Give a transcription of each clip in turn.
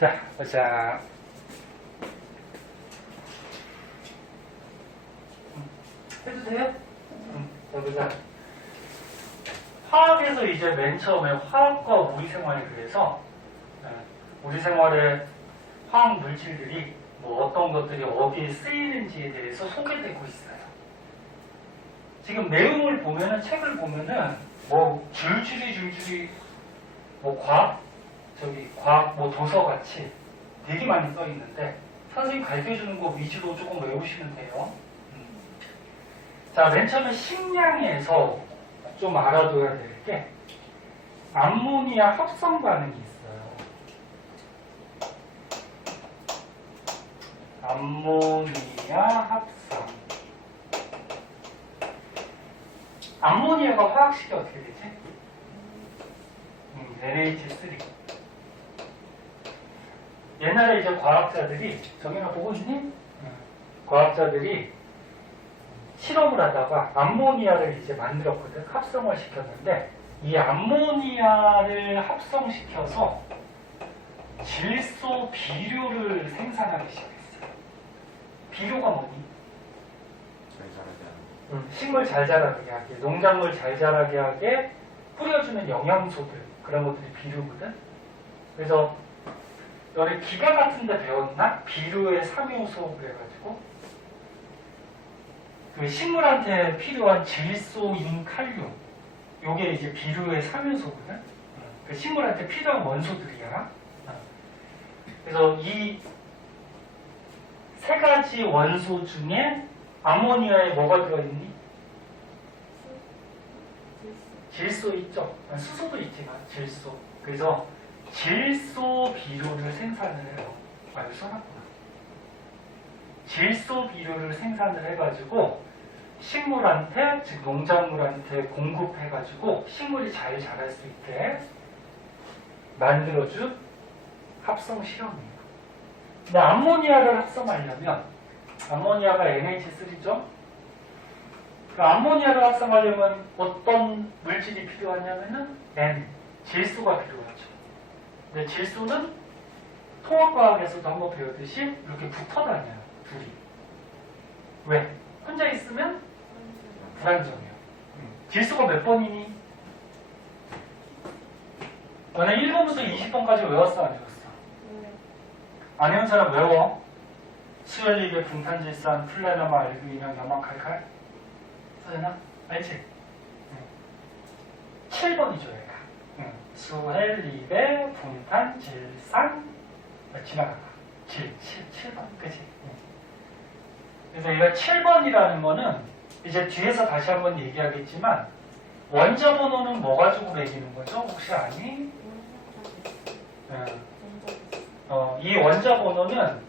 자, 보자. 해도 돼요? 자, 보자. 화학에서 이제 맨 처음에 화학과 우리 생활에 대해서 우리 생활에 화학 물질들이 뭐 어떤 것들이 어디에 쓰이는지에 대해서 소개되고 있어요. 지금 내용을 보면은, 책을 보면은 뭐 줄줄이 뭐 과학 뭐 도서같이 되게 많이 써 있는데 선생님 가르쳐주는 거 위주로 조금 외우시면 돼요. 자, 맨 처음에 식량에서 좀 알아둬야 될 게 암모니아 합성 반응이 있어요. 암모니아 합성. 암모니아가 화학식이 어떻게 되지? NH3. 옛날에 이제 과학자들이, 정연아 보고 있니? 과학자들이 실험을 하다가 암모니아를 이제 만들었거든. 합성을 시켰는데 이 암모니아를 합성시켜서 질소 비료를 생산하기 시작했어요. 비료가 뭐니? 잘 자라게 하는 식물 잘 자라게 하게, 농작물 잘 자라게 하게 뿌려주는 영양소들, 그런 것들이 비료거든. 그래서 너네 기가 같은 데 배웠나? 비료의 3요소 그래가지고 그 식물한테 필요한 질소, 인, 칼륨, 요게 이제 비료의 3요소거든. 그 식물한테 필요한 원소들이야. 그래서 이 세 가지 원소 중에 암모니아에 뭐가 들어있니? 질소 있죠. 수소도 있지만 질소. 그래서 질소 비료를 생산을 해요. 여기 써놨구나. 질소 비료를 생산을 해가지고 식물한테, 즉 농작물한테 공급해가지고 식물이 잘 자랄 수 있게 만들어준 합성 실험이에요. 근데 암모니아를 합성하려면, 암모니아가 NH3죠? 그 암모니아를 합성하려면 어떤 물질이 필요하냐면은 N, 질소가 필요하죠. 근데 질소는 통합과학에서도 한번 배우듯이 이렇게 붙어 다녀요. 둘이. 왜? 혼자 있으면 불안정해요. 질소가 몇 번이니? 너네 1번부터 20번까지 외웠어? 안 외웠어? 안 외운 사람 외워? 수열리베, 붕탄질산, 플라나마, 알그인형, 염화칼칼? 서연아? 알지? 7번이죠, 얘가. 수헬리베, 붕탄질산, 지나가다. 7번. 그치? 그래서 얘가 7번이라는 거는 이제 뒤에서 다시 한번 얘기하겠지만 원자 번호는 뭐 가지고 매기는 거죠? 혹시 아니? 이 원자 번호는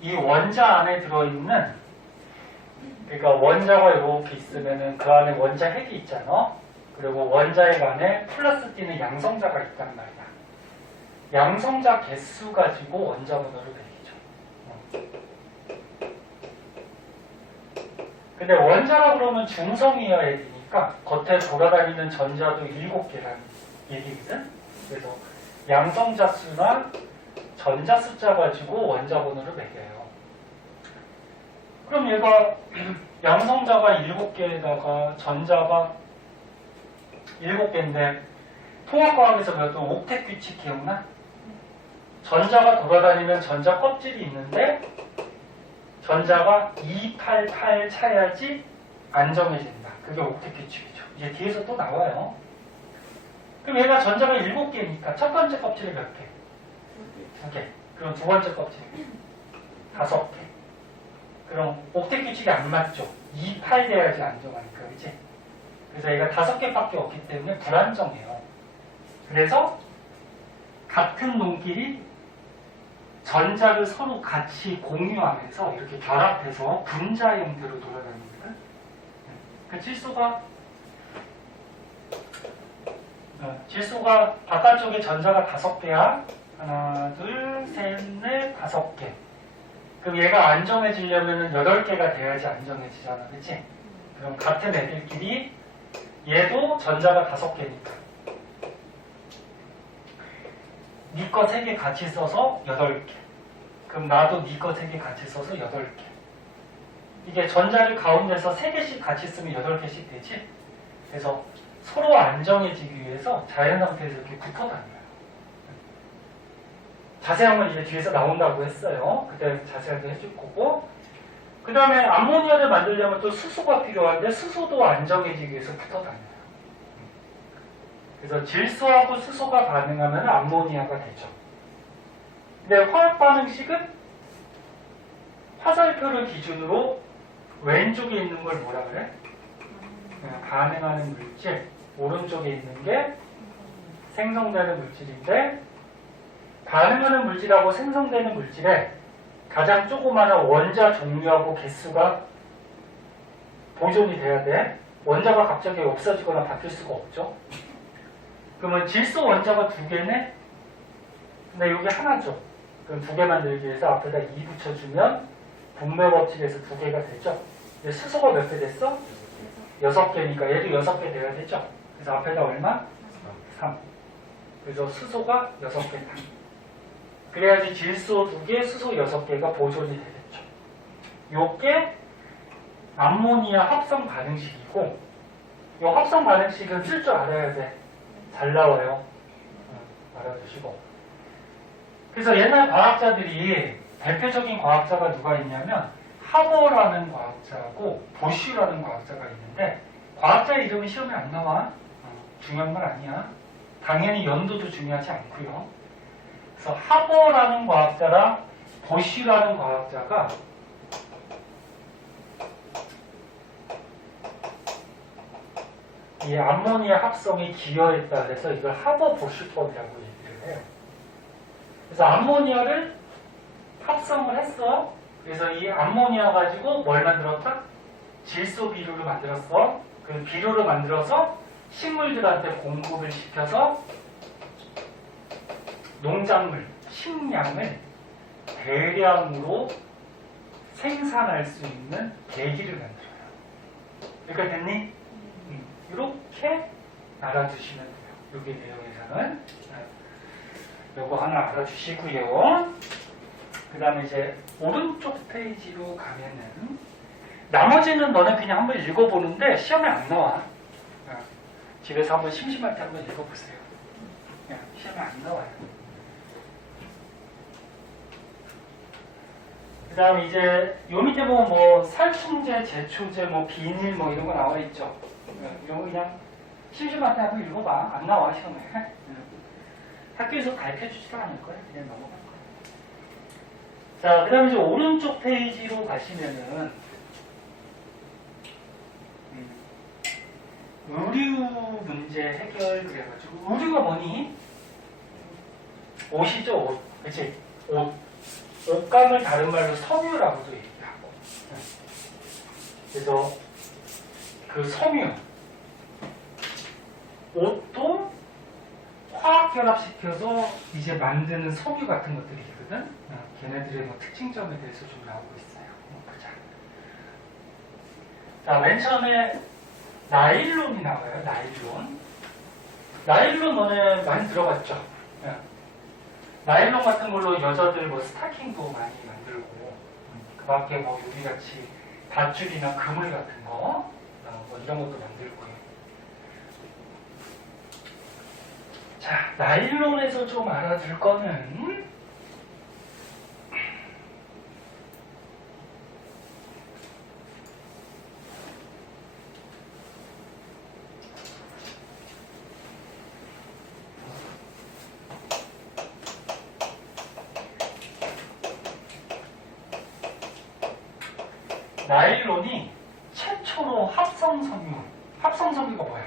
이 원자 안에 들어있는, 그러니까 원자가 이렇게 있으면은 그 안에 원자 핵이 있잖아. 그리고 원자핵 안에 플러스 띄는 양성자가 있단 말이야. 양성자 개수 가지고 원자 번호를 매기죠. 근데 원자라 그러면 중성이어야 되니까 겉에 돌아다니는 전자도 7개라는 얘기거든. 그래서 양성자 수나 전자 숫자 가지고 원자 번호를 매겨요. 그럼 얘가 양성자가 7개에다가 전자가 7개인데 통합과학에서 배웠던 옥텟 규칙 기억나? 전자가 돌아다니는 전자 껍질이 있는데 전자가 288 차야지 안정해진다. 그게 옥텟 규칙이죠. 이제 뒤에서 또 나와요. 그럼 얘가 전자가 7개니까 첫 번째 껍질이 몇 개? 2개. 그럼 두 번째 껍질 5개. 그럼 옥텟 규칙이 안 맞죠. 28 돼야지 안정하니까, 그치? 그래서 얘가 5개밖에 없기 때문에 불안정해요. 그래서 같은 놈끼리 전자를 서로 같이 공유하면서 이렇게 결합해서 분자 형태로 돌아다닙니다. 그 질소가 바깥쪽에 전자가 5개야. 하나, 둘, 셋, 넷, 5개. 그럼 얘가 안정해지려면 8개가 돼야지 안정해지잖아. 그치? 그럼 같은 애들끼리 얘도 전자가 5개니까 네 거 3개 같이 써서 8개. 그럼 나도 네 거 3개 같이 써서 8개. 이게 전자를 가운데서 3개씩 같이 쓰면 8개씩 되지. 그래서 서로 안정해지기 위해서 자연 상태에서 이렇게 붙어 다녀요. 자세한 건 이제 뒤에서 나온다고 했어요. 그때 자세하게 해줄 거고. 그 다음에 암모니아를 만들려면 또 수소가 필요한데 수소도 안정해지기 위해서 붙어 다녀요. 그래서 질소하고 수소가 반응하면 암모니아가 되죠. 근데 화학 반응식은 화살표를 기준으로 왼쪽에 있는 걸 뭐라 그래? 반응하는 물질, 오른쪽에 있는 게 생성되는 물질인데 반응하는 물질하고 생성되는 물질에 가장 조그마한 원자 종류하고 개수가 보존이 돼야 돼. 원자가 갑자기 없어지거나 바뀔 수가 없죠. 그러면 질소 원자가 2개네? 근데 여기 하나죠. 그럼 2개 만들기 위해서 앞에다 2 붙여주면 분매 법칙에서 2개가 되죠. 근데 수소가 몇 개 됐어? 6개니까 얘도 6개 돼야 되죠. 그래서 앞에다 얼마? 3. 그래서 수소가 6개다. 그래야지 질소 2개, 수소 6개가 보존이 되겠죠. 요게 암모니아 합성 반응식이고 이 합성 반응식은 쓸 줄 알아야 돼. 잘 나와요. 알아두시고. 그래서 옛날 과학자들이 대표적인 과학자가 누가 있냐면 하버라는 과학자하고 보슈라는 과학자가 있는데 과학자 이름은 시험에 안 나와. 중요한 건 아니야. 당연히 연도도 중요하지 않고요. 그래서 하버라는 과학자랑 보슈라는 과학자가 이 암모니아 합성에 기여했다 그래서 이걸 하버 보슈법이라고 얘기를 해요. 그래서 암모니아를 합성을 했어. 그래서 이 암모니아 가지고 뭘 만들었다? 질소 비료를 만들었어. 그 비료를 만들어서 식물들한테 공급을 시켜서 농작물, 식량을 대량으로 생산할 수 있는 계기를 만들어요. 여기까지 됐니? 이렇게 알아두시면 돼요. 여기 내용에서는. 요거 하나 알아주시고요. 그 다음에 이제 오른쪽 페이지로 가면은 나머지는 너는 그냥 한번 읽어보는데 시험에 안 나와. 집에서 한번 심심할 때 한번 읽어보세요. 시험에 안 나와요. 그 다음에 이제 요 밑에 보면 뭐 살충제, 제초제, 뭐 비닐 뭐 이런 거 나와 있죠. 이런 거 그냥 심심할 때 한번 읽어봐. 안 나와 시험에. 학교에서 가르쳐주지도 않을 거야. 그냥 넘어갈 거야. 자, 그 다음에 이제 오른쪽 페이지로 가시면은 의류 문제 해결 그래가지고 의류가 뭐니? 옷이죠, 옷. 그치? 옷. 옷감을 다른 말로 섬유라고도 얘기하고. 그래서 그 섬유. 옷도 화학 결합시켜서 이제 만드는 섬유 같은 것들이 있거든. 걔네들의 뭐 특징점에 대해서 좀 나오고 있어요. 보자. 자, 맨 처음에 나일론이 나와요. 나일론. 나일론 너네 많이 들어봤죠? 나일론 같은 걸로 여자들 뭐 스타킹도 많이 만들고 그 밖에 뭐 우리같이 밧줄이나 그물 같은 거 뭐 이런 것도 만들고요. 자, 나일론에서 좀 알아둘 거는 나일론이 최초로 합성섬유, 합성섬유가 뭐야?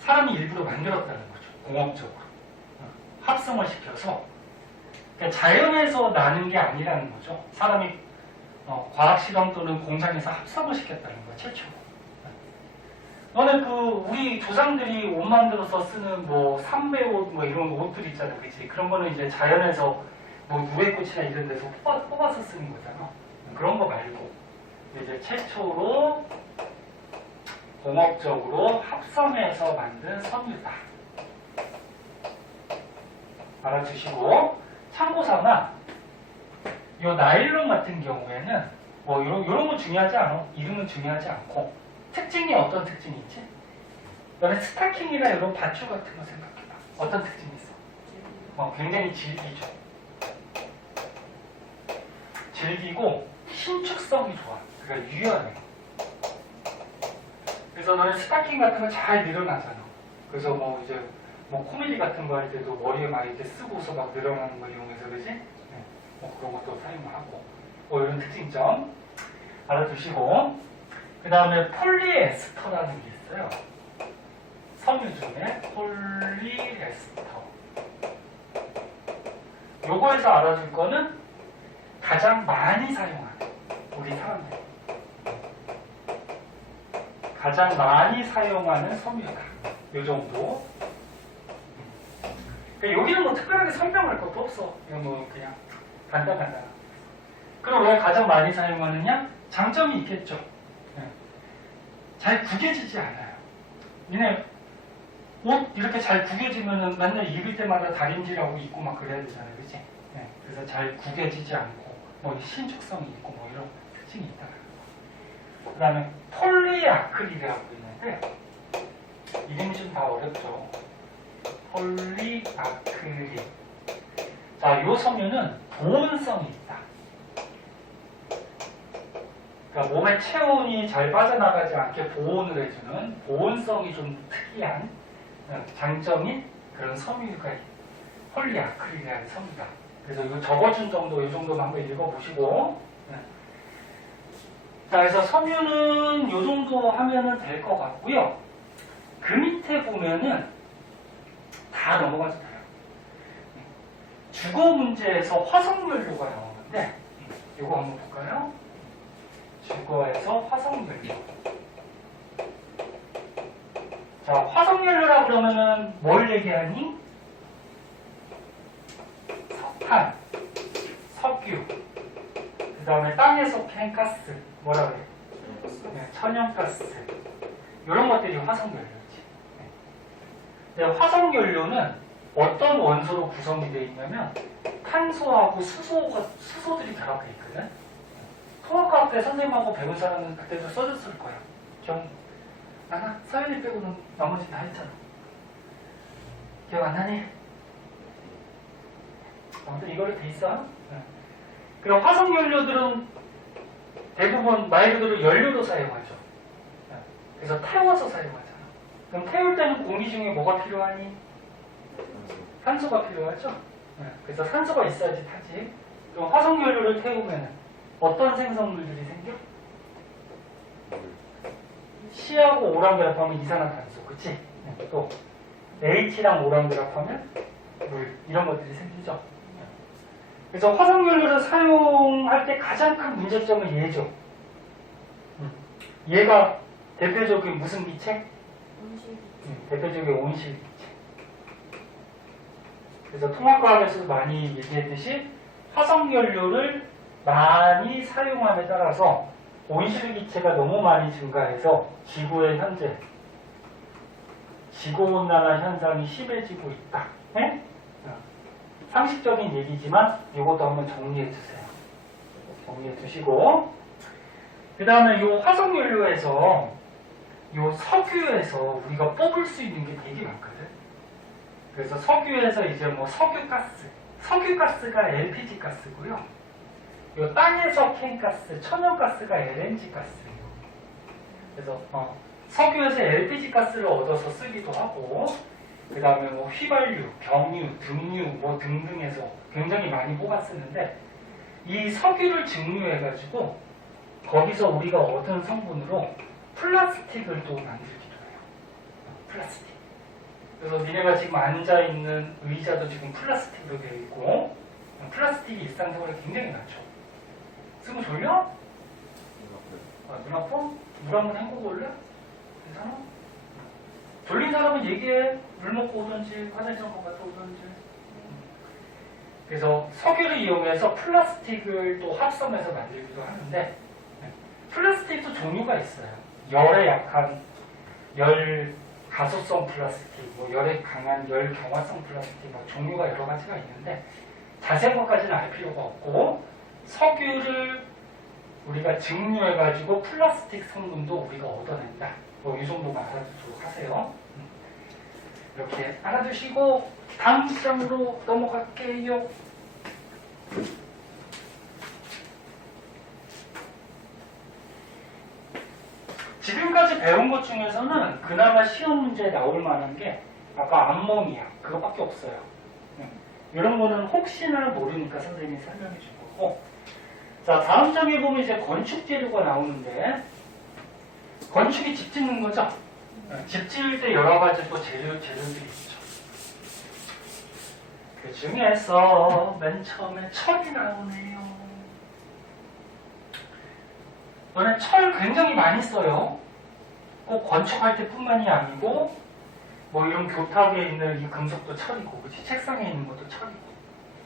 사람이 일부러 만들었다는 거죠. 공업적으로. 합성을 시켜서. 그러니까 자연에서 나는 게 아니라는 거죠. 사람이 과학실험 또는 공장에서 합성을 시켰다는 거야, 최초로. 너는 우리 조상들이 옷 만들어서 쓰는 뭐 삼배옷 뭐 이런 옷들 있잖아, 그치? 그런 거는 이제 자연에서 뭐 누에꽃이나 이런 데서 뽑아서 쓰는 거잖아. 그런 거 말고. 이제 최초로 공업적으로 합성해서 만든 섬유다. 알아두시고, 참고삼아 요 나일론 같은 경우에는 뭐 요런 거 중요하지 않아. 이름은 중요하지 않고 특징이 어떤 특징이 있지? 너네 스타킹이나 이런 밧줄 같은 거 생각해봐. 어떤 특징이 있어? 굉장히 질기죠. 질기고 신축성이 좋아. 그러니까 유연해. 그래서 너네 스타킹 같은 거 잘 늘어나잖아. 그래서 뭐 이제 뭐 코미디 같은 거 할 때도 머리에 막 이렇게 쓰고서 막 늘어나는 걸 이용해서 그지? 네. 뭐 그런 것도 사용하고 뭐 이런 특징점 알아두시고, 그 다음에 폴리에스터라는 게 있어요. 섬유 중에 폴리에스터. 요거에서 알아줄 거는 가장 많이 사용하는 우리 사람들 가장 많이 사용하는 섬유다. 요 정도. 그러니까 여기는 뭐 특별하게 설명할 것도 없어. 이건 뭐 그냥 간단하다. 그럼 왜 가장 많이 사용하느냐? 장점이 있겠죠. 네. 잘 구겨지지 않아요. 니네 옷 이렇게 잘 구겨지면은 맨날 입을 때마다 다림질하고 입고 막 그래야 되잖아요. 그치? 네. 그래서 잘 구겨지지 않고 뭐 신축성이 있고 뭐 이런 특징이 있다. 그 다음에 폴리아크릴이라고 있는데 이름이 좀 다 어렵죠. 폴리아크릴. 자, 요 섬유는 보온성이 있다. 그러니까 몸의 체온이 잘 빠져나가지 않게 보온을 해주는 보온성이 좀 특이한 장점인 그런 섬유가 폴리아크릴이라는 섬유다. 그래서 이거 적어준 정도, 이 정도만 한번 읽어보시고. 자, 그래서 섬유는 이 정도 하면은 될 것 같고요. 그 밑에 보면은 다 넘어가도 돼요. 주거 문제에서 화석연료가 나오는데, 이거 한번 볼까요? 주거에서 화석연료. 자, 화석연료라 그러면은 뭘 얘기하니? 석탄, 석유, 그 다음에 땅에서 캔 가스, 뭐라 그래? 네, 천연가스. 이런 것들이 화석연료지. 네, 화석연료는 어떤 원소로 구성이 되어 있냐면 탄소하고 수소들이 결합되어 있거든. 통합과학 때 선생님하고 배운 사람은 그때도 써줬을 거야. 기억 안 나? 서연이 빼고는 나머지 다 했잖아. 기억 안 나니? 아무튼 이거를 돼 있어. 그럼 화석연료들은 대부분 말 그대로 연료로 사용하죠. 그래서 태워서 사용하잖아. 그럼 태울 때는 공기 중에 뭐가 필요하니? 산소가 필요하죠. 그래서 산소가 있어야지 타지. 그럼 화석연료를 태우면 어떤 생성물들이 생겨? C하고 O랑 결합하면 이산화탄소, 그치? 또 H랑 O랑 결합하면 물, 이런 것들이 생기죠. 그래서 화석연료를 사용할 때 가장 큰 문제점은 얘죠. 얘가 대표적인 무슨 기체? 대표적인 온실기체. 그래서 통합과학에서도 많이 얘기했듯이 화석연료를 많이 사용함에 따라서 온실기체가 너무 많이 증가해서 지구의 현재 지구온난화 현상이 심해지고 있다. 네? 상식적인 얘기지만 이것도 한번 정리해 주세요. 정리해 두시고, 그 다음에 이 화석연료에서 이 석유에서 우리가 뽑을 수 있는 게 되게 많거든. 그래서 석유에서 이제 뭐 석유가스가 LPG 가스고요. 이 땅에서 캔 가스, 천연가스가 LNG 가스예요. 그래서 석유에서 LPG 가스를 얻어서 쓰기도 하고, 그 다음에 뭐 휘발유, 경유, 등유 뭐 등등해서 굉장히 많이 뽑아 쓰는데, 이 석유를 증류해가지고 거기서 우리가 얻은 성분으로 플라스틱을 또 만들기도 해요. 플라스틱. 그래서 니네가 지금 앉아있는 의자도 지금 플라스틱으로 되어 있고, 플라스틱이 일상생활에 굉장히 많죠. 쓰면 졸려? 눈 아파? 물 한번 헹구고 올래? 괜찮아? 졸린 사람은 얘기해. 물 먹고 오든지 화장실 한번 갔다 오든지. 그래서 석유를 이용해서 플라스틱을 또 합성해서 만들기도 하는데, 플라스틱도 종류가 있어요. 열에 약한, 열 가소성 플라스틱, 뭐 열에 강한 열 경화성 플라스틱, 뭐 종류가 여러 가지가 있는데 자세한 것까지는 알 필요가 없고 석유를 우리가 증류해가지고 플라스틱 성분도 우리가 얻어낸다. 뭐 이 정도만 알아두도록 하세요. 이렇게 알아두시고 다음 장으로 넘어갈게요. 지금까지 배운 것 중에서는 그나마 시험 문제에 나올 만한 게 아까 암모니아 그거밖에 없어요. 이런 거는 혹시나 모르니까 선생님이 설명해 줄 거고. 자, 다음 장에 보면 이제 건축 재료가 나오는데 건축이 집 짓는 거죠? 집 지을 때 여러 가지 또 재료들이 있죠. 그 중에서 맨 처음에 철이 나오네요. 너네 철 굉장히 많이 써요. 꼭 건축할 때 뿐만이 아니고 뭐 이런 교탁에 있는 이 금속도 철이고, 그치? 책상에 있는 것도 철이고.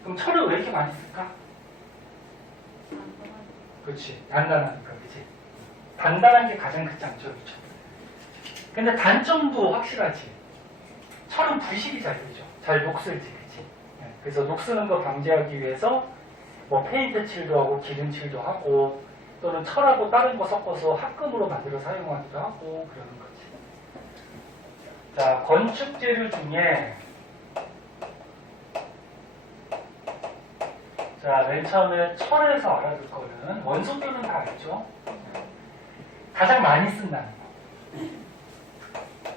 그럼 철을 왜 이렇게 많이 쓸까? 그렇지. 단단하니까, 그치? 단단한 게 가장 큰 장점이죠. 근데 단점도 확실하지. 철은 부식이 잘 되죠. 잘 녹슬지, 그치? 그래서 녹스는 거 방지하기 위해서 뭐 페인트 칠도 하고 기름칠도 하고 또는 철하고 다른 거 섞어서 합금으로 만들어 사용하기도 하고 그러는 거지. 자, 건축 재료 중에 자, 맨 처음에 철에서 알아둘 거는 원소교는 다 알죠? 가장 많이 쓴다는 거.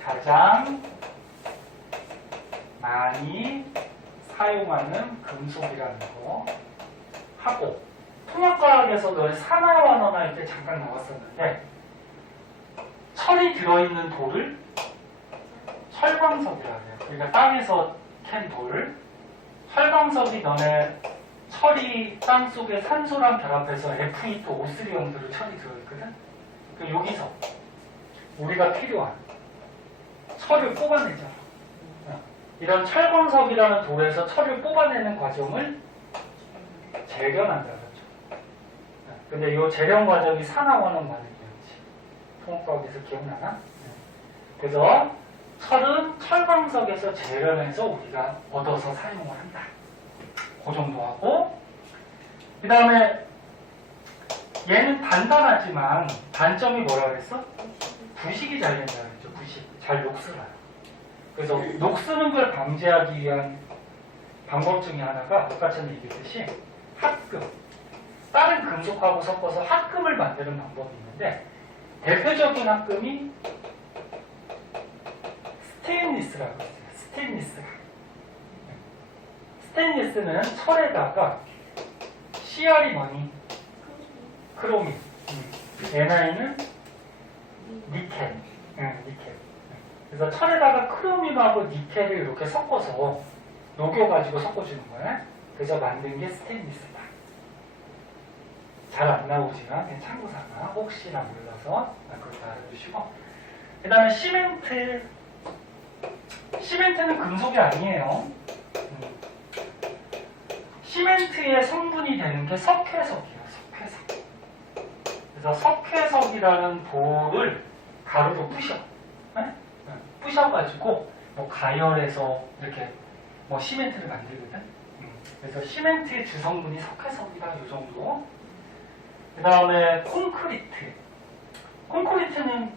가장 많이 사용하는 금속이라는 거 하고 통합과학에서 너희 산화완원 할 때 잠깐 나왔었는데 철이 들어있는 돌을 철광석이라고 해요. 그러니까 땅에서 캔 돌. 철광석이 너네 철이 땅속에 산소랑 결합해서 Fe2 O3 형태로 철이 들어있거든. 그 여기서 우리가 필요한 철을 뽑아내잖아. 이런 철광석이라는 돌에서 철을 뽑아내는 과정을 재련한다 그러죠. 근데 이 재련 과정이 산화원원 반응이었지. 통합과학에서 기억나나? 그래서 철은 철광석에서 재련해서 우리가 얻어서 사용을 한다. 그 정도 하고, 그 다음에 얘는 단단하지만 단점이 뭐라 그랬어? 부식이 잘 된다 그랬죠. 부식. 잘 녹슬어요. 그래서 녹스는 걸 방지하기 위한 방법 중에 하나가 아까 전에 얘기했듯이 합금. 다른 금속하고 섞어서 합금을 만드는 방법이 있는데 대표적인 합금이 스테인리스라고 했어요. 스테인리스는 철에다가 CR이 뭐니? 크로민. NI는 니켈. 니켈. 그래서 철에다가 크로민하고 니켈을 이렇게 섞어서 녹여가지고 섞어주는 거야. 그래서 만든 게 스테인리스다. 잘 안 나오지만 그냥 참고삼아 혹시나 몰라서 그렇게 알아두시고, 그 다음에 시멘트는 금속이 아니에요. 시멘트의 성분이 되는 게 석회석이에요. 석회석. 그래서 석회석이라는 돌을 가루로 부셔. 부셔가지고 뭐 가열해서 이렇게 뭐 시멘트를 만들거든. 그래서 시멘트의 주성분이 석회석이다. 이 정도. 그 다음에 콘크리트. 콘크리트는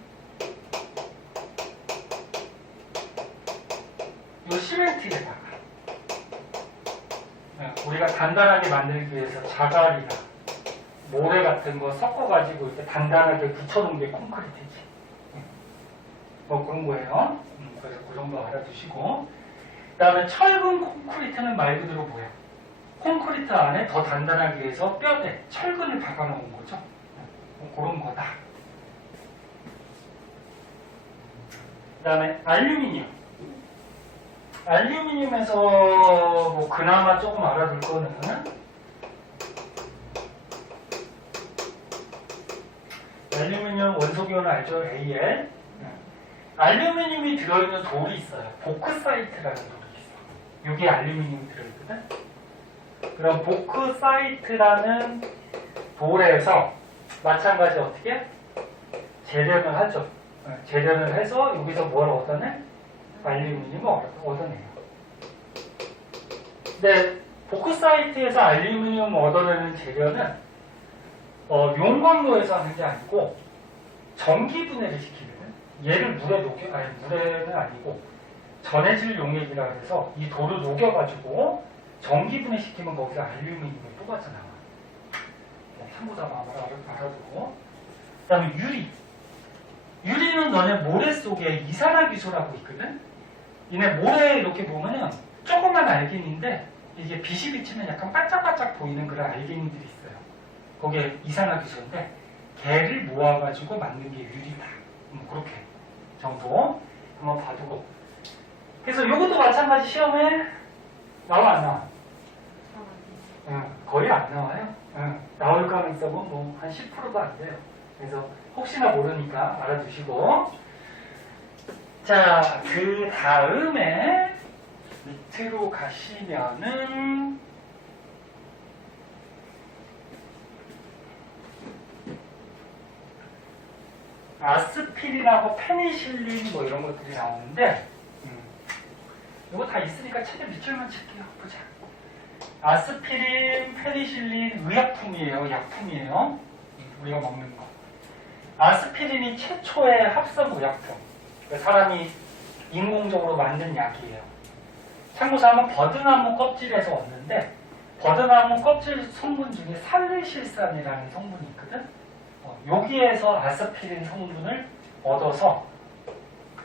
이 시멘트에다가 우리가 단단하게 만들기 위해서 자갈이나 모래 같은 거 섞어가지고 이렇게 단단하게 붙여놓은 게 콘크리트지. 뭐 그런 거예요. 그래서 그 정도 알아두시고, 그 다음에 철근 콘크리트는 말 그대로 뭐야? 콘크리트 안에 더 단단하기 위해서 뼈대, 철근을 박아놓은 거죠. 그런 거다. 그 다음에 알루미늄에서 뭐 그나마 조금 알아둘 거는 알루미늄 원소기호는 알죠? AL. 알루미늄이 들어있는 돌이 있어요. 보크사이트라는 돌이 있어. 여기에 알루미늄이 들어있거든. 그럼 보크사이트라는 돌에서 마찬가지 어떻게? 재련을 하죠. 재련을 해서 여기서 뭘 얻어내? 알루미늄을 얻어내요. 근데 보크사이트에서 알루미늄 얻어내는 재료는 용광로에서 하는 게 아니고 전기 분해를 시키거든. 얘를 물에 물에는 아니고 전해질 용액이라 해서 이 돌을 녹여가지고 전기 분해시키면 거기서 알루미늄이 또 빠져나와. 참고자만 알아두고. 그 다음에 유리. 유리는 너네 모래 속에 이산화기소라고 있거든. 얘네 모래에 이렇게 보면은 조그만 알갱인데 이게 빛이 비치면 약간 반짝반짝 보이는 그런 알갱이들이 있어요. 거기에 이산화기소인데 걔를 모아가지고 만든 게 유리다. 그렇게 정도 한번 봐두고. 그래서 이것도 마찬가지 시험에 나와 안 나와? 거의 안 나와요. 나올 가능성은 뭐 한 10%도 안 돼요. 그래서 혹시나 모르니까 알아두시고. 자, 그 다음에 밑으로 가시면은 아스피린하고 페니실린 뭐 이런 것들이 나오는데 이거 다 있으니까 책에 밑줄만 칠게요. 보자. 아스피린, 페니실린 의약품이에요. 약품이에요. 우리가 먹는 거. 아스피린이 최초의 합성 의약품. 사람이 인공적으로 만든 약이에요. 참고삼은 버드나무 껍질에서 얻는데 버드나무 껍질 성분 중에 살레실산이라는 성분이 있거든. 여기에서 아스피린 성분을 얻어서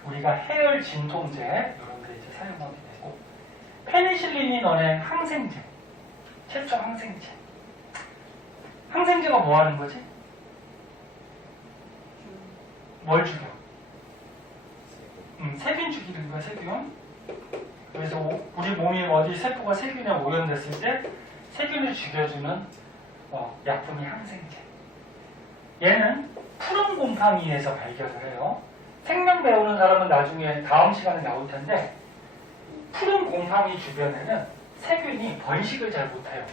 우리가 해열 진통제 이런 데 이제 사용하게 되고, 페니실린이 너네 항생제, 최초 항생제. 항생제가 뭐 하는 거지? 뭘 죽여? 세균 죽이는 거야, 세균. 그래서 우리 몸이 어디 세포가 세균에 오염됐을 때 세균을 죽여주는 약품이 항생제. 얘는 푸른 곰팡이에서 발견을 해요. 생명 배우는 사람은 나중에 다음 시간에 나올 텐데, 푸른 곰팡이 주변에는 세균이 번식을 잘 못해요.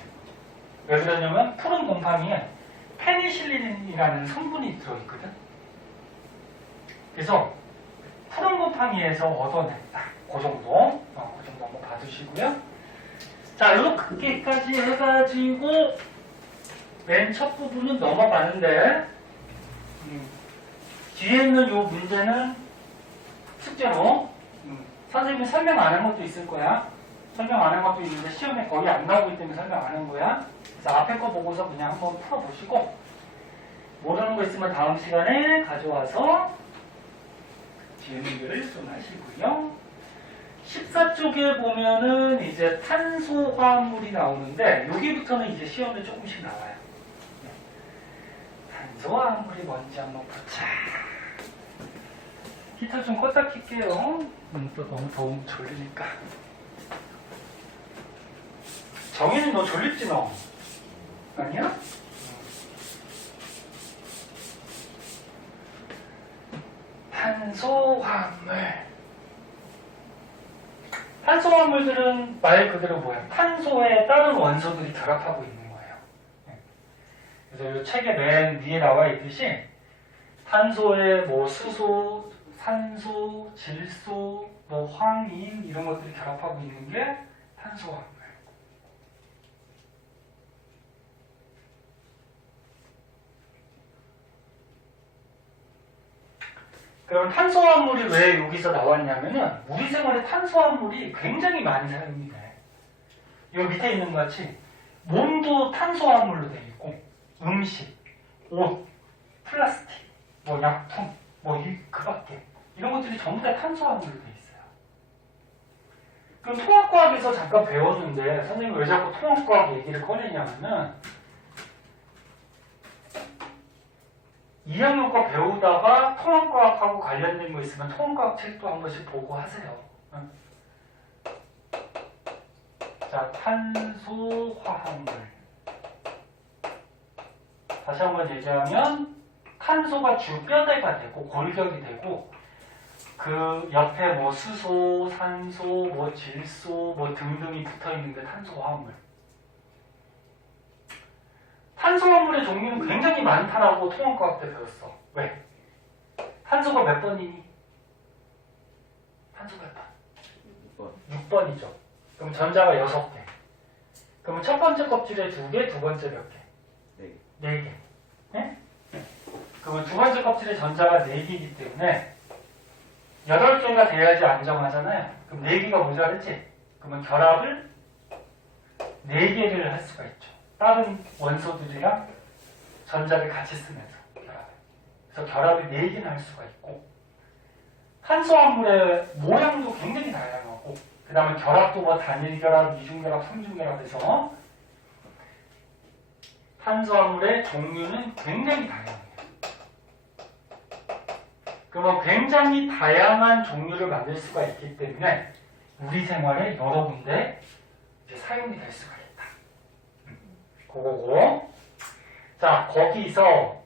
왜 그러냐면 푸른 곰팡이에 페니실린이라는 성분이 들어있거든. 그래서 푸른 곰팡이에서 얻어냈다. 그 정도. 그 정도 한번 봐두시고요. 자, 이렇게까지 해가지고 맨 첫 부분은 넘어가는데, 뒤에 있는 이 문제는 숙제로 선생님이 설명 안 한 것도 있을 거야. 설명 안 한 것도 있는데 시험에 거의 안 나오기 때문에 설명 안 한 거야. 그래서 앞에 거 보고서 그냥 한번 풀어보시고, 모르는 거 있으면 다음 시간에 가져와서 질문들을 좀 하시고요. 14쪽에 보면은 이제 탄소화합물이 나오는데, 여기부터는 이제 시험에 조금씩 나와요. 탄소화합물이 뭔지 한번 보자. 히터 좀 껐다 킬게요. 또 너무 더우면 졸리니까. 정현이 너 졸립지 너? 아니야? 탄소화합물. 탄소화합물들은 말 그대로 뭐야? 탄소에 다른 원소들이 결합하고 있는 거예요. 그래서 이 책의 맨 위에 나와 있듯이 탄소에 뭐 수소, 산소, 질소, 뭐 황인 이런 것들이 결합하고 있는 게 탄소화합물. 그럼 탄소화합물이 왜 여기서 나왔냐면은 우리 생활에 탄소화합물이 굉장히 많이 사용이 돼. 여기 밑에 있는 것 같이 몸도 탄소화합물로 되어 있고, 음식, 옷, 플라스틱, 뭐 약품, 뭐 그 밖에 이런 것들이 전부 다 탄소화합물로 되어 있어요. 그럼 통합과학에서 잠깐 배웠는데 선생님이 왜 자꾸 통합과학 얘기를 꺼내냐면은 2학년 거 배우다가 통합과학하고 관련된 거 있으면 통합과학 책도 한 번씩 보고 하세요. 자, 탄소화합물. 다시 한번 얘기하면 탄소가 주 뼈대가 되고 골격이 되고, 그 옆에 뭐 수소, 산소, 뭐 질소, 뭐 등등이 붙어 있는 게 탄소화합물. 탄소화물의 종류는 굉장히 많다라고 통합과학 때 배웠어. 왜? 탄소가 몇 번이니? 탄소 몇 번? 6번. 6번이죠. 그럼 전자가 6개. 그러면 첫 번째 껍질에 2개, 두 번째 몇 개? 네. 4개. 네? 그러면 두 번째 껍질에 전자가 4개이기 때문에 8개가 돼야지 안정하잖아요. 그럼 4개가 모자르지? 그러면 결합을 4개를 할 수가 있죠. 다른 원소들이랑 전자를 같이 쓰면서 결합을. 그래서 결합을 4개나 할 수가 있고 탄수화물의 모양도 굉장히 다양하고 그 다음에 결합도 뭐 단일 결합, 이중 결합, 삼중 결합해서 탄수화물의 종류는 굉장히 다양해요. 그러면 굉장히 다양한 종류를 만들 수가 있기 때문에 우리 생활에 여러 군데 이제 사용이 될 수가 있다. 그거고. 자, 거기서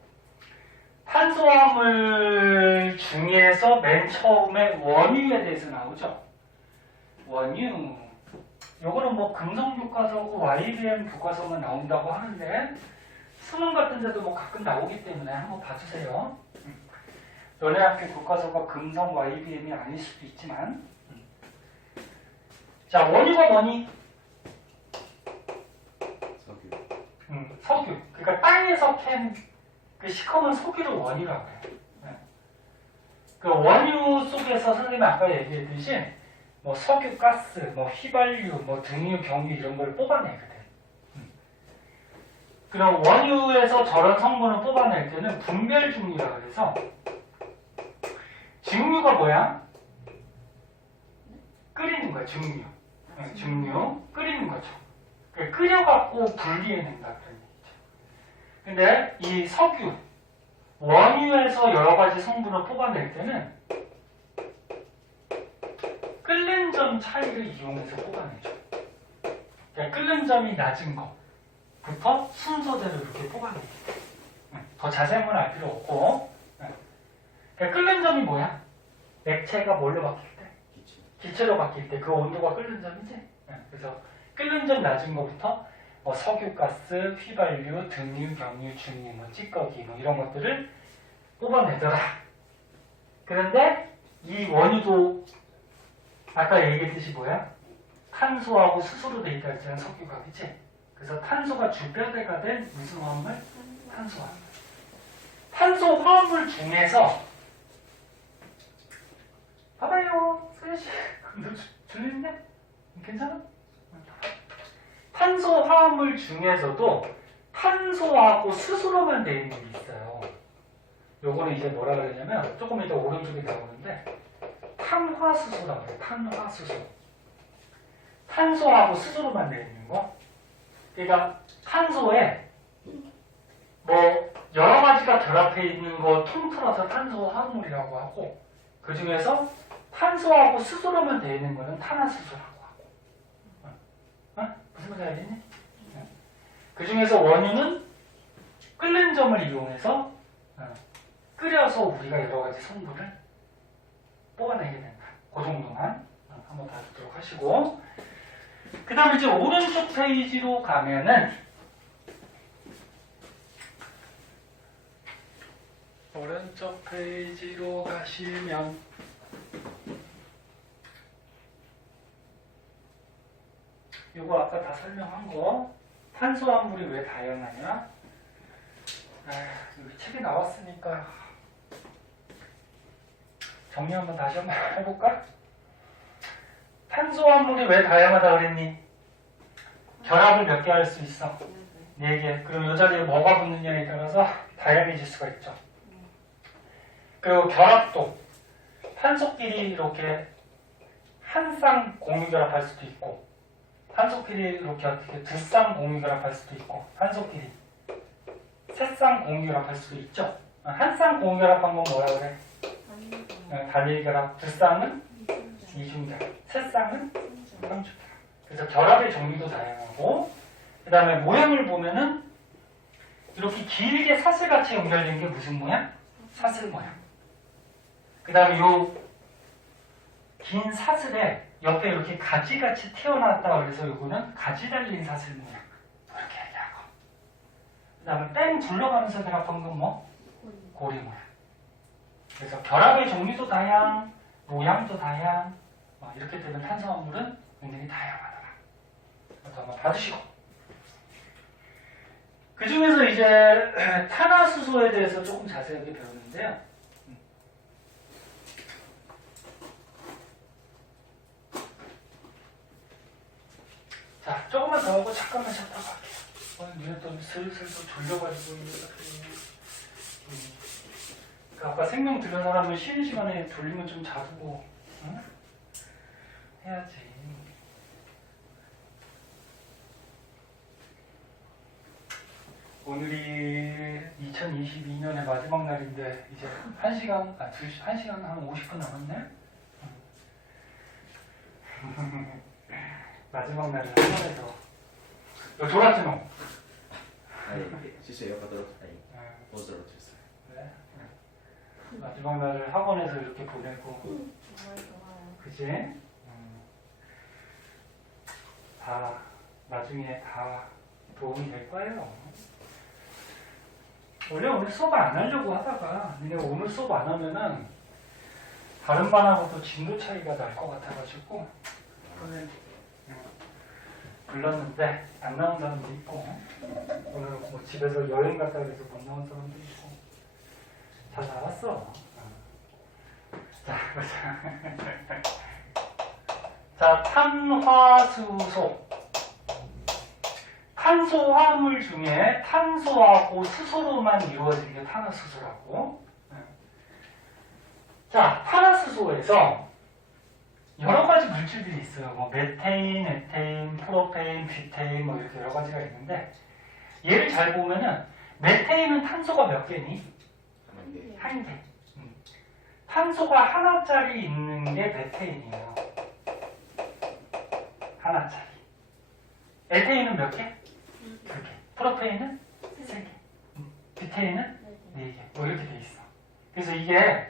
탄수화물 중에서 맨 처음에 원유에 대해서 나오죠. 원유. 요거는 뭐 금성 교과서고 YBM 교과서만 나온다고 하는데 수능 같은 데도 뭐 가끔 나오기 때문에 한번 봐주세요. 연예학교 교과서가 금성 YBM이 아닐 수도 있지만 자, 원유가 뭐니? 석유. 석유. 그러니까 땅에서 캔 그 시커먼 석유를 원유라고 해요. 그 원유 속에서 선생님이 아까 얘기했듯이 뭐 석유, 가스, 뭐 휘발유, 뭐 등유, 경유 이런 걸 뽑아내거든. 그럼 원유에서 저런 성분을 뽑아낼 때는 분별 증류라고 해서 증류가 뭐야? 끓이는 거야, 증류. 증류, 끓이는 거죠. 끓여갖고 분리해낸다 그런 얘기죠. 근데 이 석유, 원유에서 여러 가지 성분을 뽑아낼 때는 끓는 점 차이를 이용해서 뽑아내죠. 그러니까 끓는 점이 낮은 것부터 순서대로 이렇게 뽑아내죠. 더 자세한 건 알 필요 없고. 그러니까 끓는 점이 뭐야? 액체가 뭘로 바뀔 때? 기체로 바뀔 때 그 온도가 끓는 점이지? 그래서 끓는 점 낮은 것부터 뭐 석유, 가스, 휘발유, 등유, 경유, 중유, 뭐 찌꺼기 뭐 이런 것들을 뽑아내더라. 그런데 이 원유도 아까 얘기했듯이 뭐야? 탄소하고 수소로 돼 있다 했잖아, 석유가. 그치? 그래서 탄소가 주뼈대가 된 무슨 화합물? 탄소화합물. 탄소화합물 중에서 봐봐요. 소연씨. 너 졸리냐? 괜찮아? 탄소화합물 중에서도 탄소하고 수소로만 되어 있는 게 있어요. 요거는 이제 뭐라 그러냐면 조금 이따 오른쪽에 나오는데 탄화수소라고 해요. 탄화수소. 탄소하고 수소로만 되어 있는 거. 그러니까 탄소에 뭐 여러 가지가 결합해 있는 거 통틀어서 탄소화합물이라고 하고 그 중에서 탄소하고 수소로만 되어 있는 거는 탄화수소라고 하고. 무슨 말인지 알겠니? 그 중에서 원유는 끓는 점을 이용해서 끓여서 우리가 여러 가지 성분을 뽑아내게 된다. 그 정도만 한번 봐주도록 하시고, 그 다음에 이제 오른쪽 페이지로 가면은 오른쪽 페이지로 가시면 이거 아까 다 설명한 거 탄소화물이 왜 다양하냐? 여기 책에 나왔으니까 정리 한번 다시 한번 해볼까? 탄소화물이 왜 다양하다 그랬니? 결합을 몇 개 할 수 있어? 4개. 그럼 이 자리에 뭐가 붙느냐에 따라서 다양해질 수가 있죠. 그리고 결합도 탄소끼리 이렇게 한 쌍 공유 결합할 수도 있고 탄소끼리 이렇게 어떻게 두 쌍 공유 결합할 수도 있고 탄소끼리 세 쌍 공유 결합할 수도 있죠. 한 쌍 공유 결합한 건 뭐라 그래? 단일 결합. 두 쌍은 이중 결합. 세 쌍은 삼중 결합. 그래서 결합의 종류도 다양하고 그 다음에 모양을 보면은 이렇게 길게 사슬같이 연결된 게 무슨 모양? 사슬 모양. 그 다음에 요 긴 사슬에 옆에 이렇게 가지같이 튀어나왔다 그래서 요거는 가지 달린 사슬 모양. 이렇게 얘기하고. 그 다음에 뺑 둘러가면서 결합한 건 뭐? 고리 모양. 그래서 결합의 종류도 다양, 모양도 다양, 이렇게 되면 탄수화물은 굉장히 다양하더라. 그래서 한번 봐주시고. 그 중에서 이제 탄화수소에 대해서 조금 자세하게 배우는데요. 자, 조금만 더 하고 잠깐만 쉬었다 갈게요. 눈에 또 슬슬 졸려가지고 아까 생명 들은 사람은 쉬는 시간에 졸리면 좀 자고 응? 해야지. 오늘이 2022년의 마지막 날인데 이제 1시간 한 50분 남았네? 마지막 날을 한 번에서 너 졸았지 너? 아니 실수 옆에 떨어졌다니 못 떨어졌어요. 그래? 마지막 날을 학원에서 이렇게 보내고 그치? 다 나중에 다 도움이 될 거예요. 원래 오늘 수업 안 하려고 하다가 니네 오늘 수업 안 하면은 다른 반하고도 진도 차이가 날 것 같아가지고 오늘 불렀는데 안 나온 사람도 있고 오늘 뭐 집에서 여행 갔다 그래서 못 나온 사람도 있고 다 나왔어. 자, 보자. 자, 탄화수소. 탄소 화합물 중에 탄소하고 수소로만 이루어진 게 탄화수소라고. 자, 탄화수소에서 여러 가지 물질들이 있어요. 뭐 메테인, 에테인, 프로페인, 뷰테인 뭐 이렇게 여러 가지가 있는데 얘를 잘 보면은 메테인은 탄소가 몇 개니? 한 개. 탄소가 하나짜리 있는 게 메테인이에요. 하나짜리. 에테인은 몇 개? 두 개. 프로페인은 세 개. 뷰테인은 네 개. 뭐 이렇게 돼 있어. 그래서 이게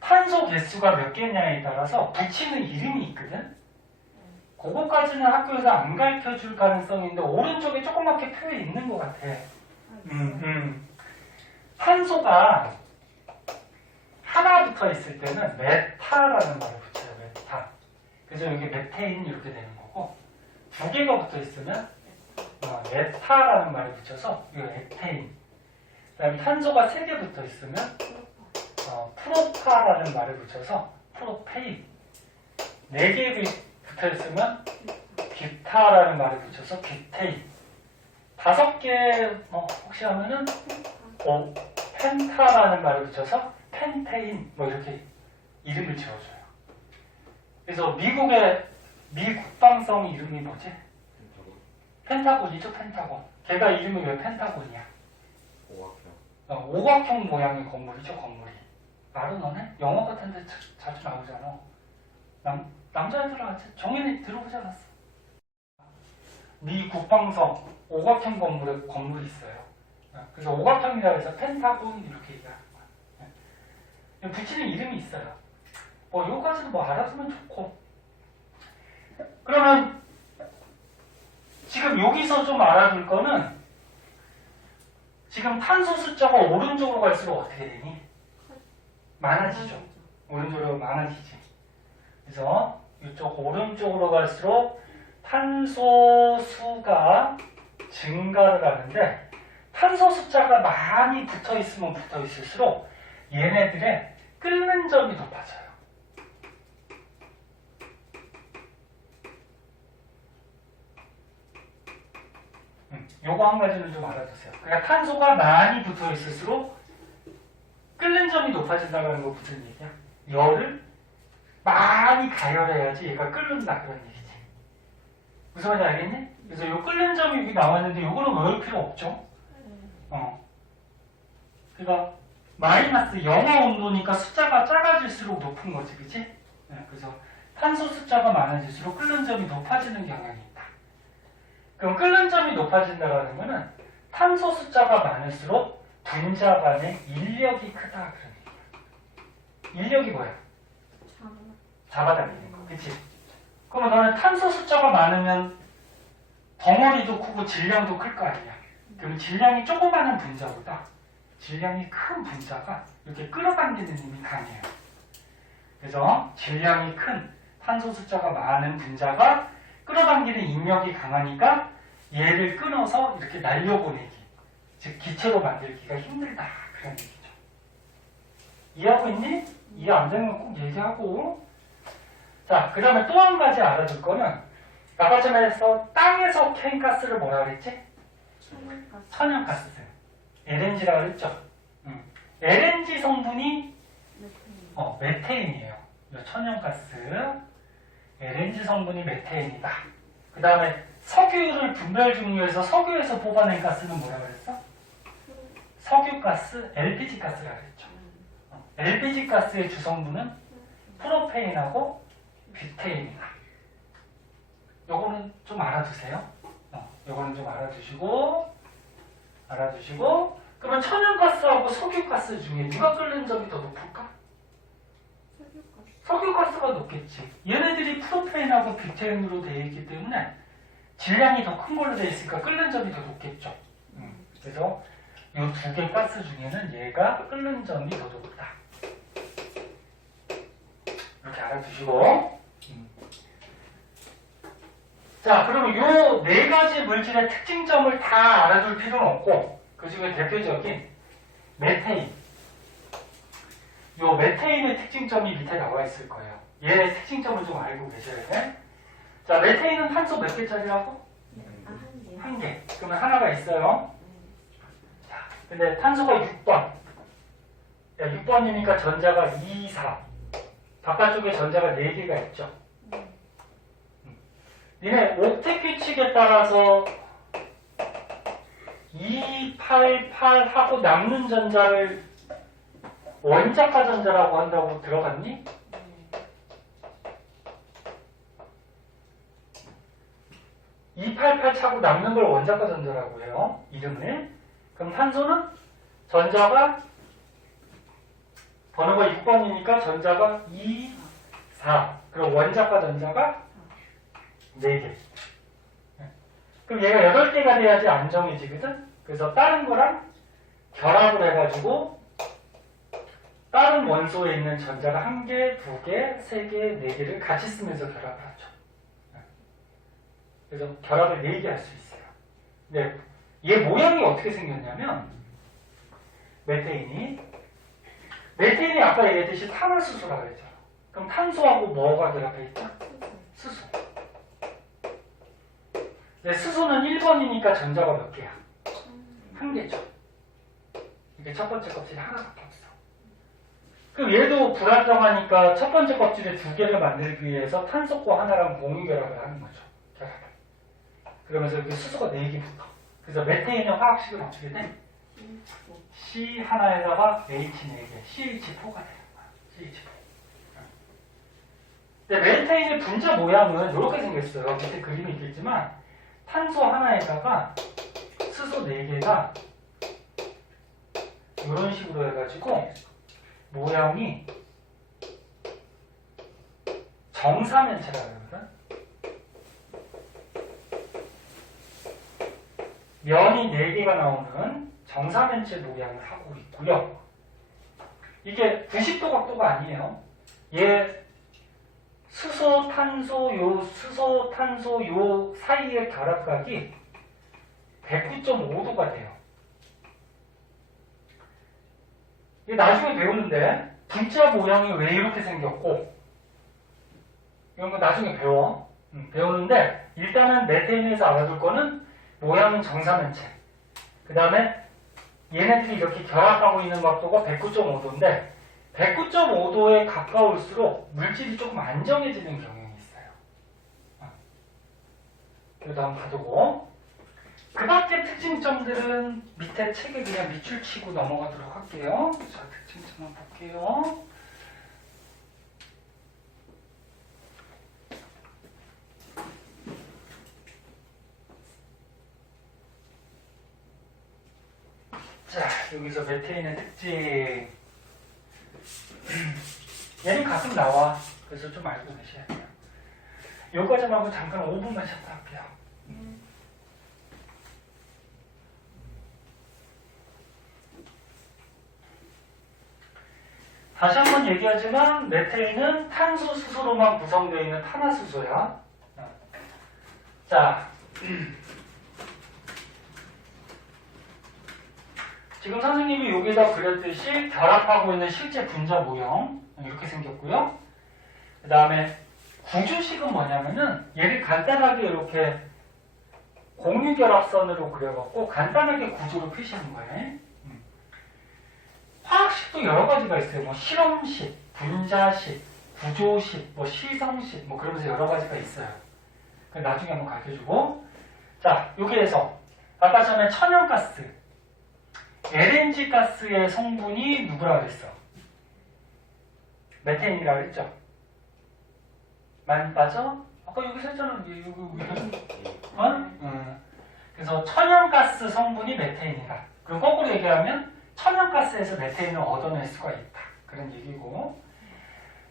탄소 개수가 몇 개냐에 따라서 붙이는 이름이 있거든. 그거까지는 학교에서 안 가르쳐 줄 가능성이 있는데 오른쪽에 조그맣게 표에 있는 것 같아. 탄소가 하나 붙어 있을 때는 메타라는 말을 붙여요. 메타. 그래서 여기 메테인 이렇게 되는 거고 두 개가 붙어 있으면 메타라는 말을 붙여서 이거 에테인. 그다음에 탄소가 세 개 붙어 있으면 프로파라는 말을 붙여서 프로페인. 네 개 붙어 있으면 뷰타라는 말을 붙여서 뷰테인. 다섯 개 혹시 하면은 펜타라는 말을 붙여서 펜테인 뭐 이렇게 이름을 지어줘요. 그래서 미국의 미 국방성 이름이 뭐지? 펜타곤이죠. 펜타곤. 걔가 이름이 왜 펜타곤이야? 오각형 모양의 건물이죠. 건물이. 말은 너네? 영화 같은 데 자주 나오잖아. 남자애들한테 정연이 들어보지 않았어? 미 국방성 오각형 건물이 있어요. 그래서 오각형이라고 해서 펜타곤 이렇게 얘기하는 거야. 붙이는 이름이 있어요. 요거까지는 뭐 알아두면 좋고. 그러면 지금 여기서 좀 알아둘 거는 지금 탄소 숫자가 오른쪽으로 갈수록 어떻게 되니? 많아지죠. 오른쪽으로 많아지지. 그래서 이쪽 오른쪽으로 갈수록 탄소 수가 증가를 하는데 탄소 숫자가 많이 붙어 있으면 붙어 있을수록 얘네들의 끓는 점이 높아져요. 요거 한 가지는 좀 알아두세요. 그러니까 탄소가 많이 붙어 있을수록 끓는 점이 높아진다는 거 무슨 얘기야? 열을 많이 가열해야지 얘가 끓는다 그런 얘기지. 무슨 말인지 알겠니? 그래서 요 끓는 점이 여기 나왔는데 요거는 외울 필요 없죠. 그러니까 마이너스 영하 온도니까 숫자가 작아질수록 높은 거지, 그치? 네, 그래서 탄소 숫자가 많아질수록 끓는 점이 높아지는 경향이 있다. 그럼 끓는 점이 높아진다는 거는 탄소 숫자가 많을수록 분자 간의 인력이 크다 그런 얘기야. 인력이 뭐야? 잡아당기는 거, 그치? 그럼 너는 탄소 숫자가 많으면 덩어리도 크고 질량도 클 거 아니야. 그럼 질량이 조그마한 분자보다 질량이 큰 분자가 이렇게 끌어당기는 힘이 강해요. 그래서 질량이 큰 탄소 숫자가 많은 분자가 끌어당기는 인력이 강하니까 얘를 끊어서 이렇게 날려보내기, 즉 기체로 만들기가 힘들다. 그런 얘기죠. 이해하고 있니? 이해 안 되면 꼭 얘기하고. 자, 그 다음에 또 한 가지 알아둘 거는 아까 전에 해서 땅에서 캔 가스를 뭐라 그랬지? 천연가스. LNG라고 그랬죠? LNG 성분이 메테인이에요. 천연가스. LNG 성분이 메테인이다. 그 다음에 석유를 분별 중요해서 석유에서 뽑아낸 가스는 뭐라 그랬어? 석유가스, LPG 가스라 그랬죠. LPG 가스의 주성분은 프로페인하고 뷰테인이다. 요거는 좀 알아두세요. 요거는 좀 알아두시고 그러면 천연가스하고 석유가스 중에 누가 끓는 점이 더 높을까? 석유가스가 높겠지. 얘네들이 프로페인하고 뷰테인으로 되어 있기 때문에 질량이 더 큰 걸로 되어 있으니까 끓는 점이 더 높겠죠. 그래서 이 두 개 가스 중에는 얘가 끓는 점이 더 높다. 이렇게 알아두시고. 자, 그러면 요 네 가지 물질의 특징점을 다 알아둘 필요는 없고, 그 중에 대표적인 메테인. 요 메테인의 특징점이 밑에 나와 있을 거예요. 얘의 특징점을 좀 알고 계셔야 돼. 자, 메테인은 탄소 몇 개짜리라고? 한 개. 그러면 하나가 있어요. 자, 근데 탄소가 6번. 6번이니까 전자가 2, 4. 바깥쪽에 전자가 4개가 있죠. 니네 옥텟 규칙에 따라서 288하고 남는 전자를 원자가 전자라고 한다고 들어봤니? 288 차고 남는 걸 원자가 전자라고 해요. 이름을. 그럼 탄소는 전자가 번호가 6번이니까 전자가 2, 4. 그럼 원자가 전자가 4개. 그럼 얘가 8개가 돼야지 안정해지거든? 그래서 다른 거랑 결합을 해가지고 다른 원소에 있는 전자가 1개, 2개, 3개, 4개를 같이 쓰면서 결합을 하죠. 그래서 결합을 4개 할 수 있어요. 근데 얘 모양이 어떻게 생겼냐면 메테인이 아까 얘기했듯이 탄화수소라고 그랬잖아. 그럼 탄소하고 뭐가 결합해 있죠? 수소. 네, 수소는 1번이니까 전자가 몇 개야? 1개죠. 이게 첫 번째 껍질이 하나밖에 없어. 그럼 얘도 불안정하니까 첫 번째 껍질에 2개를 만들기 위해서 탄소과 하나랑 공유 결합을 하는 거죠. 결합을. 그러면서 여기 수소가 4개 붙어. 그래서 메테인의 화학식은 어떻게 돼? C 하나에다가 H 4개, CH4가 되는 거야. CH4. 근데 메테인의 분자 모양은 이렇게 생겼어요. 밑에 그림이 있겠지만 탄소 하나에다가 수소 4개가 이런 식으로 해가지고 모양이 정사면체라고 그러거든. 면이 4개가 나오는 정사면체 모양을 하고 있고요. 이게 90도 각도가 아니에요. 얘 수소, 탄소, 요 사이의 결합각이 109.5도가 돼요. 이게 나중에 배우는데 분자 모양이 왜 이렇게 생겼고 이런 거 나중에 배우는데 일단은 메테인에서 알아둘 거는 모양은 정사면체. 그 다음에 얘네들이 이렇게 결합하고 있는 각도가 109.5도인데 109.5도에 가까울수록 물질이 조금 안정해지는 경향이 있어요. 이거 한번 봐두고 그 밖의 특징점들은 밑에 책에 그냥 밑줄 치고 넘어가도록 할게요. 자, 특징점만 볼게요. 자, 여기서 메테인의 특징. 얘는 가끔 나와. 그래서 좀 알고 계셔야 돼요. 여기까지만 하고 잠깐 5분만 쉬었다 할게요. 다시 한번 얘기하지만 메테인은 탄소 수소로만 구성되어 있는 탄화수소야. 자, 지금 선생님이 여기다 그렸듯이 결합하고 있는 실제 분자 모형 이렇게 생겼고요. 그 다음에 구주식은 뭐냐면은 얘를 간단하게 이렇게 공유결합선으로 그려갖고 간단하게 구조로 표시한 거예요. 화학식도 여러 가지가 있어요. 뭐 실험식, 분자식, 구조식, 뭐 시성식, 뭐 그러면서 여러 가지가 있어요. 나중에 한번 가르쳐주고. 자, 여기에서 아까 전에 천연가스, LNG 가스의 성분이 누구라고 그랬어? 메테인이라고 그랬죠? 많이 빠져? 아까 여기 썼잖아. 그래서 천연가스 성분이 메테인이다. 그럼 거꾸로 얘기하면 천연가스에서 메테인을 얻어낼 수가 있다. 그런 얘기고.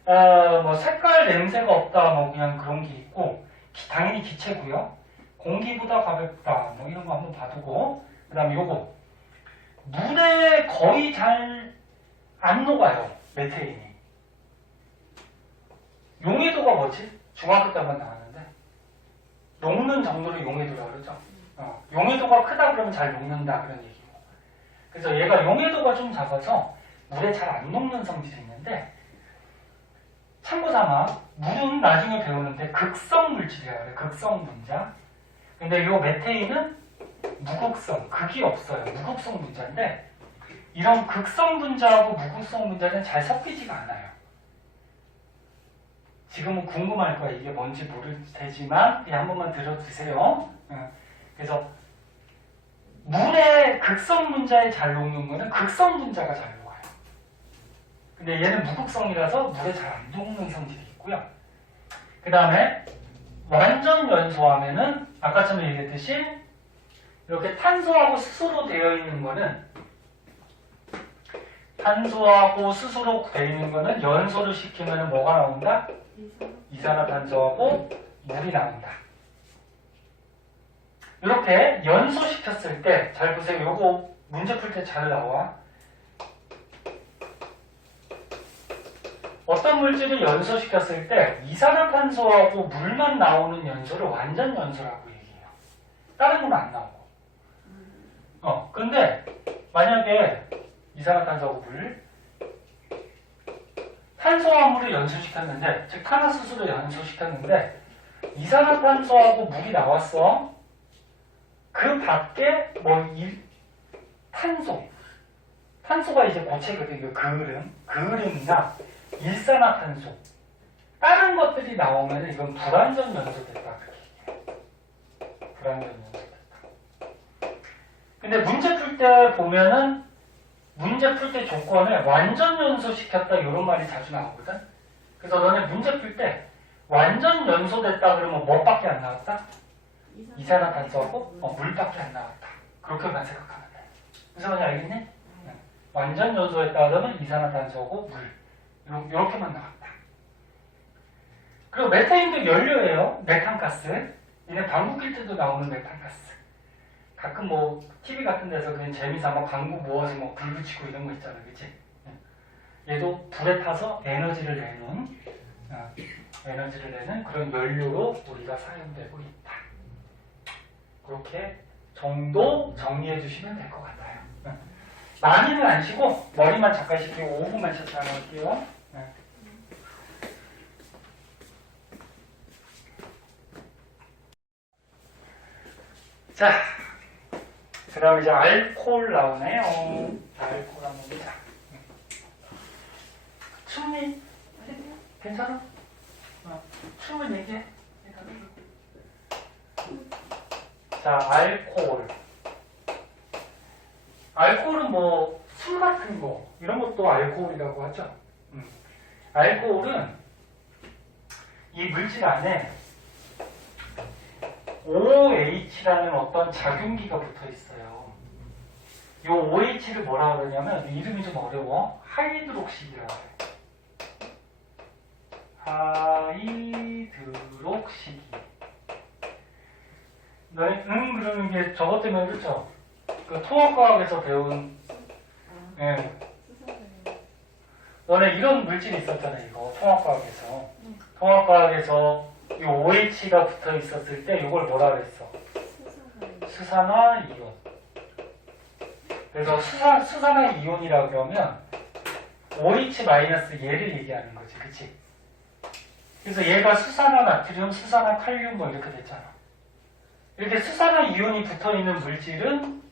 뭐 색깔 냄새가 없다. 뭐 그냥 그런 게 있고. 당연히 기체고요. 공기보다 가볍다. 뭐 이런 거 한번 봐두고. 그 다음에 요거. 물에 거의 잘 안 녹아요. 메테인이. 용해도가 뭐지? 중학교 때 한번 나왔는데. 녹는 정도로 용해도라고 그러죠. 용해도가 크다 그러면 잘 녹는다. 그런 얘기고. 그래서 얘가 용해도가 좀 작아서 물에 잘 안 녹는 성질이 있는데, 참고삼아 물은 나중에 배우는데 극성 물질이라고 그래요. 극성 분자. 근데 이 메테인은 무극성, 극이 없어요. 무극성 분자인데 이런 극성 분자하고 무극성 분자는 잘 섞이지가 않아요. 지금은 궁금할 거야. 이게 뭔지 모를 테지만 한 번만 들어주세요. 그래서 물의 극성 분자에 잘 녹는 거는 극성 분자가 잘 녹아요. 근데 얘는 무극성이라서 물에 잘 안 녹는 성질이 있고요. 그 다음에 완전 연소하면은 아까 전에 얘기했듯이 이렇게 탄소하고 수소로 되어 있는 거는 탄소하고 수소로 되어 있는 거는 연소를 시키면 뭐가 나온다? 이산화탄소하고 물이 나온다. 이렇게 연소시켰을 때 잘 보세요. 요거 문제 풀 때 잘 나와. 어떤 물질을 연소시켰을 때 이산화탄소하고 물만 나오는 연소를 완전 연소라고 얘기해요. 다른 건 안 나오고. 근데 만약에 이산화탄소하고 물, 탄소와 물을 연소시켰는데, 즉 탄화수소를 연소시켰는데 이산화탄소하고 물이 나왔어. 그 밖에 탄소가 이제 고체거든요. 그을음이나 일산화탄소, 다른 것들이 나오면 이건 불완전 연소됐다. 불완전 연소됐다. 근데 문제 풀 때 보면은 문제 풀 때 조건을 완전 연소시켰다 이런 말이 자주 나오거든. 그래서 너네 문제 풀 때 완전 연소됐다 그러면 뭐밖에 안 나왔다? 이산화탄소하고 물밖에 안 나왔다. 그렇게만 생각하면 돼. 무슨 말인지 알겠니? 완전 연소했다 그러면 이산화탄소하고 물 이렇게만 나왔다. 그리고 메테인도 연료예요. 메탄가스. 얘는 방구 낄 때도 나오는 메탄가스. 가끔 뭐 TV 같은 데서 그냥 재미삼아 방구 모아서 뭐 불 붙이고 이런 거 있잖아, 그치? 얘도 불에 타서 에너지를 내는 그런 연료로 우리가 사용되고 있다. 그렇게 정도 정리해 주시면 될 것 같아요. 많이는 안 쉬고 머리만 잠깐 식히고 5분만 쉬었다 나갈게요. 자, 그 다음에 이제 알코올 나오네요. 알코올 한번 보자. 춤이 괜찮아? 춤을 얘기해. 자, 알코올. 알코올은 뭐 술 같은 거 이런 것도 알코올이라고 하죠. 알코올은 이 물질 안에 OH라는 어떤 작용기가 붙어 있어요. 이 OH를 뭐라고 그러냐면 이름이 좀 어려워. 하이드록시기라고 해요. 하이드록시기. 너희 그러는 게 저것 때문에 그렇죠? 그 통합과학에서 배운 너네 이런 물질이 있었잖아, 이거. 통합과학에서. 통합과학에서 이 OH가 붙어 있었을 때 이걸 뭐라 그랬어? 수산화 이온. 그래서 수산화 이온이라고 하면 OH- 얘를 얘기하는 거지, 그치? 그래서 얘가 수산화 나트륨, 수산화 칼륨 뭐 이렇게 됐잖아. 이렇게 수산화 이온이 붙어 있는 물질은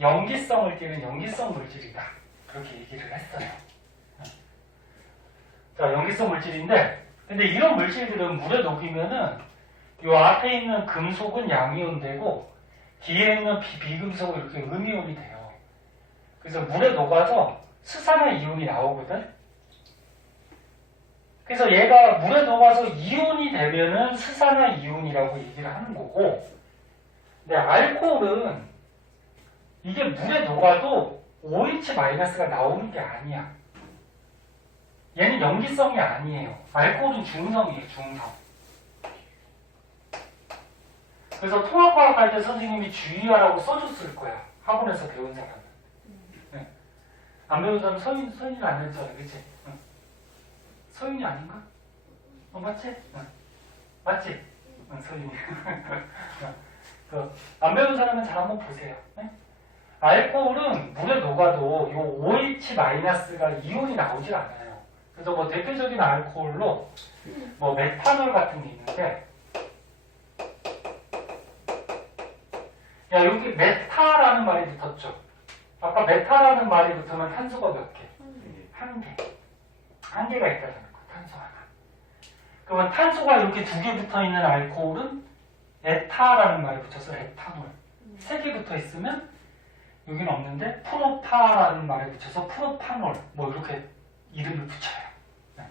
염기성을 띠는 염기성 물질이다. 그렇게 얘기를 했어요. 자, 염기성 물질인데, 근데 이런 물질들은 물에 녹이면은 요 앞에 있는 금속은 양이온 되고 뒤에 있는 비금속은 이렇게 음이온이 돼요. 그래서 물에 녹아서 수산화 이온이 나오거든. 그래서 얘가 물에 녹아서 이온이 되면은 수산화 이온이라고 얘기를 하는 거고, 근데 알코올은 이게 물에 녹아도 OH-가 나오는 게 아니야. 얘는 염기성이 아니에요. 알코올은 중성이에요, 중성. 그래서 통합과학 할 때 선생님이 주의하라고 써줬을 거야. 학원에서 배운 사람은. 네. 안 배운 사람은 서윤이 안 했잖아, 그치? 응. 서윤이 아닌가? 맞지? 응. 맞지? 응, 서윤이. 안 배운 사람은 잘 한번 보세요. 네? 알코올은 물에 녹아도 이 OH-가 이온이 나오질 않아요. 그래서 뭐 대표적인 알코올로 뭐 메탄올 같은 게 있는데, 야, 여기 메타라는 말이 붙었죠. 아까 메타라는 말이 붙으면 탄소가 몇 개? 한 개. 한 개가 있다는 거, 탄소 하나. 그러면 탄소가 이렇게 두 개 붙어 있는 알코올은 에타라는 말이 붙어서 에탄올. 세 개 붙어 있으면 여기는 없는데 프로파라는 말에 붙여서 프로파놀. 뭐 이렇게 이름을 붙여요. 네.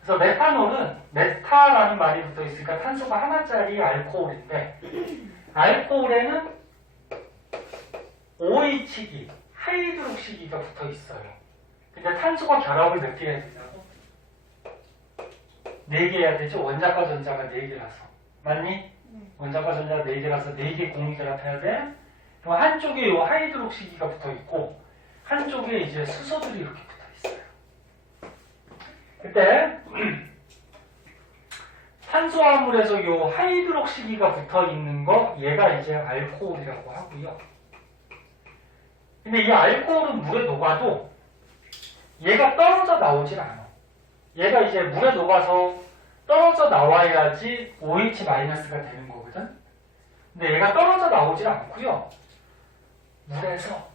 그래서 메탄올은 메타라는 말이 붙어 있으니까 탄소가 하나짜리 알코올인데, 알코올에는 OH기, 하이드록시기가 붙어 있어요. 근데 탄소가 결합을 몇 개 해야 되냐고? 4개 해야 되죠? 원자과 전자가 4개라서. 맞니? 원자과 전자가 4개라서 4개 공유 결합해야 돼? 그럼 한쪽에 이 하이드록시기가 붙어 있고, 한쪽에 이제 수소들이 이렇게 붙어 있어요. 그때, 탄수화물에서 이 하이드록시기가 붙어 있는 거, 얘가 이제 알코올이라고 하고요. 근데 이 알코올은 물에 녹아도 얘가 떨어져 나오질 않아. 얘가 이제 물에 녹아서 떨어져 나와야지 OH-가 되는 거거든. 근데 얘가 떨어져 나오질 않고요. 물에서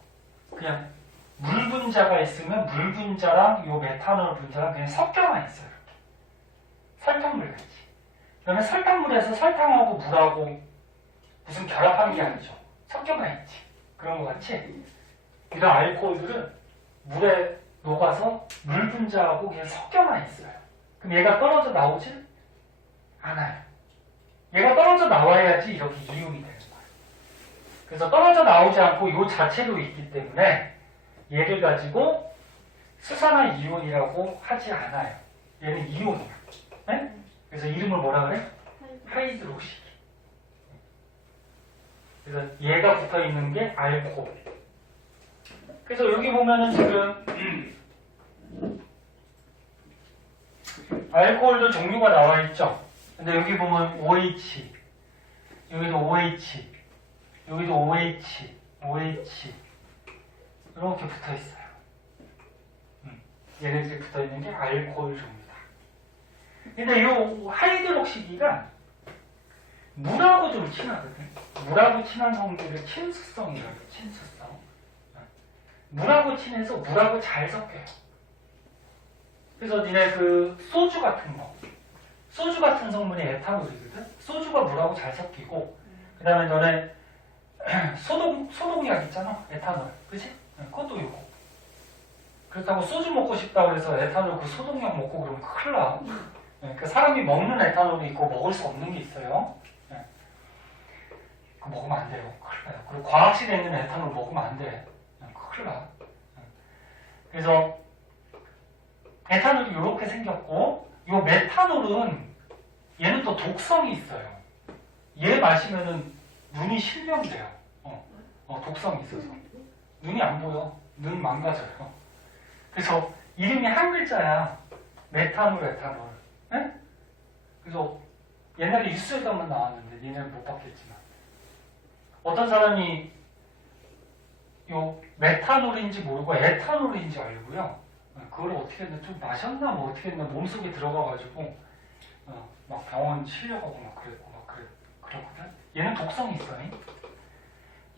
그냥 물 분자가 있으면 물 분자랑 요 메탄올 분자랑 그냥 섞여만 있어요. 이렇게. 설탕물 같이. 그러면 설탕물에서 설탕하고 물하고 무슨 결합한 게 아니죠. 섞여만 있지. 그런 거 같이 이런 알코올들은 물에 녹아서 물 분자하고 그냥 섞여만 있어요. 그럼 얘가 떨어져 나오질 않아요. 얘가 떨어져 나와야지 이렇게 이온이 되는 거예요. 그래서 떨어져 나오지 않고 이 자체로 있기 때문에 얘를 가지고 수산화 이온이라고 하지 않아요. 얘는 이온이야. 네? 그래서 이름을 뭐라 그래? 하이드록시기. 그래서 얘가 붙어 있는 게 알코올. 그래서 여기 보면은 지금 알코올도 종류가 나와 있죠. 근데 여기 보면 OH, 여기도 OH, 여기도 OH, OH 이렇게 붙어 있어요. 얘네들이 붙어 있는 게 알코올 종류다. 근데 이 하이드록시기가 물하고 좀 친하거든. 물하고 친한 성질을 친수성이라고 해요. 친수성. 물하고 친해서 물하고 잘 섞여요. 그래서 니네 그 소주 같은 거, 소주 같은 성분이 에탄올이거든. 소주가 물하고 잘 섞이고, 그 다음에 너네 소독약 있잖아, 에탄올, 그치? 그것도 이거. 그렇다고 소주 먹고 싶다고 해서 에탄올 그 소독약 먹고 그러면 큰일 나. 그 사람이 먹는 에탄올이 있고 먹을 수 없는 게 있어요. 그거 먹으면 안 돼요. 큰일 나요. 그리고 과학실에 있는 에탄올 먹으면 안 돼. 큰일 나. 그래서 에탄올이 이렇게 생겼고, 이 메탄올은 얘는 또 독성이 있어요. 얘 마시면은 눈이 실명돼요. 독성이 있어서 눈이 안 보여. 눈 망가져요. 그래서 이름이 한 글자야. 메탄올, 에탄올. 네? 그래서 옛날에 뉴스에도 한번 나왔는데 니네는 못 봤겠지만 어떤 사람이 요 메탄올인지 모르고 에탄올인지 알고요. 그걸 어떻게 했나 좀 마셨나 뭐 어떻게 했나 몸속에 들어가가지고 막 병원 치료하고 막 그랬고 그러거든. 얘는 독성이 있어요.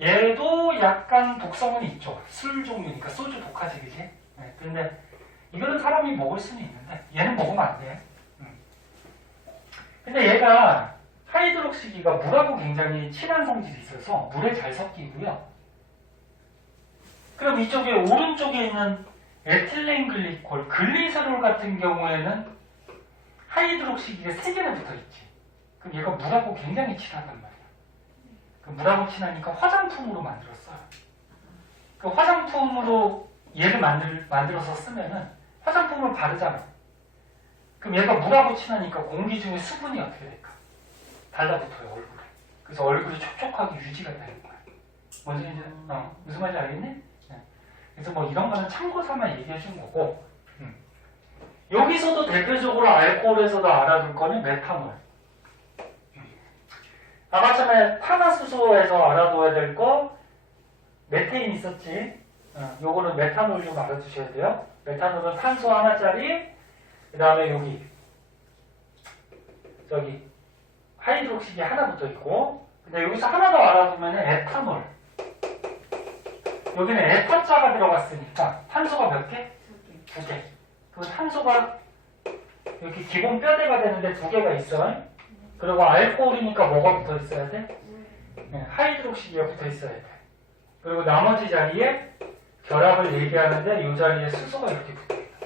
얘도 약간 독성은 있죠. 술 종류니까 소주 독하지 그지? 네, 근데 이거는 사람이 먹을 수는 있는데 얘는 먹으면 안 돼. 근데 얘가 하이드록시기가 물하고 굉장히 친한 성질이 있어서 물에 잘 섞이고요. 그럼 이쪽에 오른쪽에 있는 에틸렌 글리콜, 글리세롤 같은 경우에는 하이드록시기가 3개나 붙어있지. 그럼 얘가 물하고 굉장히 친하단 말이야. 그 물하고 친하니까 화장품으로 만들었어요. 그 화장품으로 얘를 만들어서 쓰면은 화장품을 바르잖아. 그럼 얘가 물하고 친하니까 공기 중에 수분이 어떻게 될까? 달라붙어요, 얼굴에. 그래서 얼굴이 촉촉하게 유지가 되는 거야. 뭔지 이제, 무슨 말인지 알겠니? 네. 그래서 뭐 이런 거는 참고 삼아 얘기해 준 거고, 여기서도 대표적으로 알코올에서도 알아둘 거는 메탄올. 아까 전에 탄화수소에서 알아둬야 될 거, 메테인 있었지? 요거는 메탄올 좀 알아두셔야 돼요. 메탄올은 탄소 하나짜리, 그 다음에 저기 하이드록시기 하나 붙어 있고, 근데 여기서 하나 더 알아두면 에탄올. 여기는 에탄자가 들어갔으니까 탄소가 몇 개? 2개. 그 탄소가 이렇게 기본 뼈대가 되는데 2개가 있어. 그리고 알코올이니까 뭐가 붙어 있어야 돼? 네, 하이드록시기가 붙어 있어야 돼. 그리고 나머지 자리에 결합을 얘기하는데 이 자리에 수소가 이렇게 붙어 있다.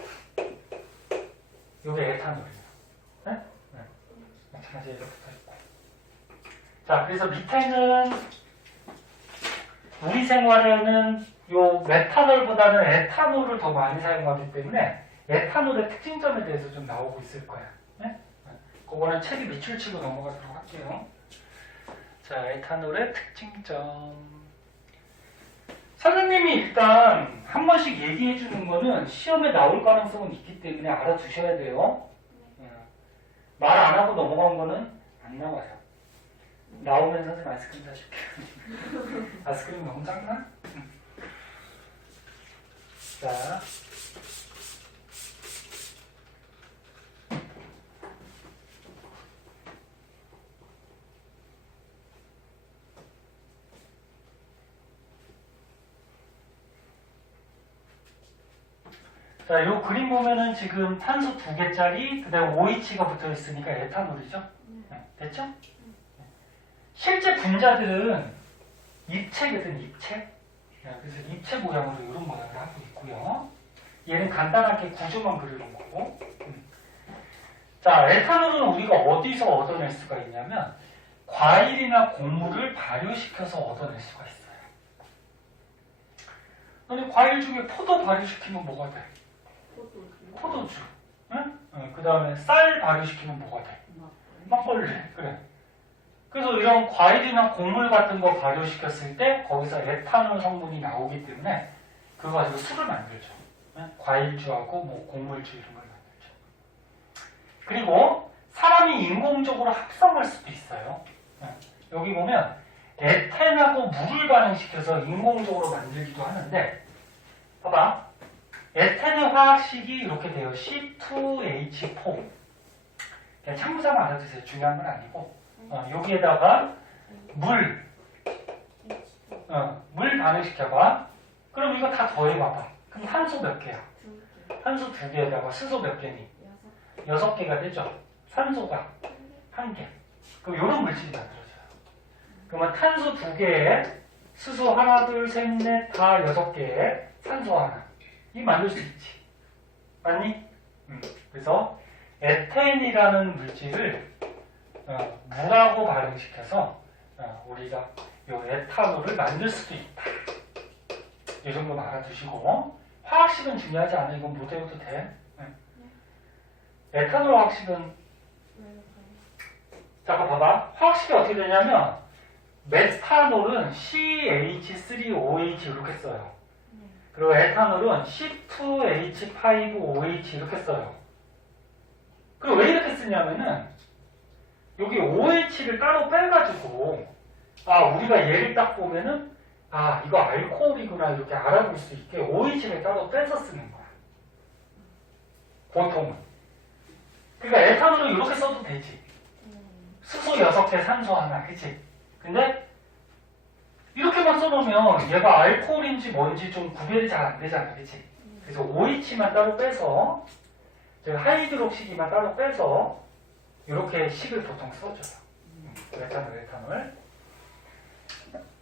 이게 에탄올이에요. 네? 네. 마찬가지로 이렇게 붙어 있고. 자, 그래서 밑에는 우리 생활에는 요 메탄올보다는 에탄올을 더 많이 사용하기 때문에 에탄올의 특징점에 대해서 좀 나오고 있을 거야. 네? 그거는 책에 밑줄 치고 넘어가도록 할게요. 자, 에탄올의 특징점. 선생님이 일단 한 번씩 얘기해 주는 거는 시험에 나올 가능성은 있기 때문에 알아두셔야 돼요. 말 안 하고 넘어간 거는 안 나와요. 나오면 선생님 아이스크림 사줄게. 아이스크림 너무 작나? 자. 자, 요 그림 보면은 지금 탄소 2개짜리, 그 다음에 OH가 붙어 있으니까 에탄올이죠? 네, 됐죠? 실제 분자들은 입체거든, 입체. 네, 그래서 입체 모양으로 이런 모양을 하고 있고요. 얘는 간단하게 구조만 그려놓은 거고. 자, 에탄올은 우리가 어디서 얻어낼 수가 있냐면, 과일이나 곡물을 발효시켜서 얻어낼 수가 있어요. 너네 과일 중에 포도 발효시키면 뭐가 돼? 포도주. 응? 그 다음에 쌀 발효시키면 뭐가 돼? 막걸리. 그래. 그래서 이런 과일이나 곡물 같은 거 발효시켰을 때 거기서 에탄올 성분이 나오기 때문에 그거 가지고 술을 만들죠. 응? 과일주하고 뭐 곡물주 이런 걸 만들죠. 그리고 사람이 인공적으로 합성할 수도 있어요. 응? 여기 보면 에탄하고 물을 반응시켜서 인공적으로 만들기도 하는데 봐봐. 에탄의 화학식이 이렇게 돼요. C2H4. 그냥 참고삼아 알아두세요. 중요한 건 아니고. 여기에다가 물 반응시켜봐. 그럼 이거 다 더해봐봐. 그럼 탄소 몇 개야? 탄소 2개에다가 수소 몇 개니? 6개가 되죠. 산소가 1개. 그럼 이런 물질이 만들어져요. 그러면 탄소 2개에 수소 하나, 둘, 셋, 넷, 다 6개에 산소 하나. 이 만들 수 있지. 맞니? 그래서 에탄이라는 물질을 물하고 발응시켜서 우리가 이 에탄올을 만들 수도 있다. 이 정도는 알아두시고 화학식은 중요하지 않아. 이건 못 외워도 돼. 에탄올 화학식은 잠깐 봐봐. 화학식이 어떻게 되냐면 메탄올은 CH3OH 이렇게 써요. 그리고 에탄올은 C2H5OH 이렇게 써요. 그리고 왜 이렇게 쓰냐면은 여기 OH를 따로 빼가지고 우리가 얘를 딱 보면은 이거 알코올이구나 이렇게 알아볼 수 있게 OH를 따로 빼서 쓰는 거야. 보통은. 그러니까 에탄올을 이렇게 써도 되지. 수소 6개, 산소 하나, 그치? 근데 이렇게만 써놓으면 얘가 알코올인지 뭔지 좀 구별이 잘 안 되잖아, 그치? 그래서 OH만 따로 빼서 하이드록시기만 따로 빼서 이렇게 식을 보통 써줘요. 에탄올.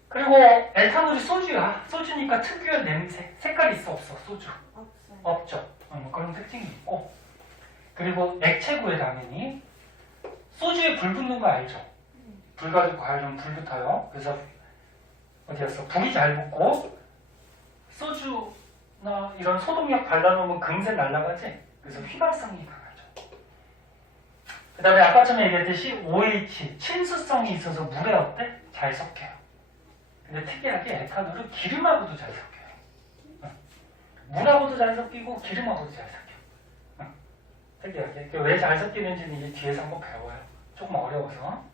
그리고 에탄올이 소주야. 소주니까 특유의 냄새, 색깔이 있어 없어? 소주? 없죠. 그런 특징이 있고. 그리고 액체고에 당연히 소주에 불 붙는 거 알죠? 불 가지고 가려면 불 붙어요. 그래서 어디였어? 불이 잘 붙고 소주나 이런 소독약 발라놓으면 금세 날아가지? 그래서 휘발성이 강하죠. 그 다음에 아까 전에 얘기했듯이 OH, 친수성이 있어서 물에 어때? 잘 섞여요. 근데 특이하게 에탄올은 기름하고도 잘 섞여요. 물하고도 잘 섞이고 기름하고도 잘 섞여. 특이하게. 왜 잘 섞이는지는 이제 뒤에서 한번 배워요. 조금 어려워서.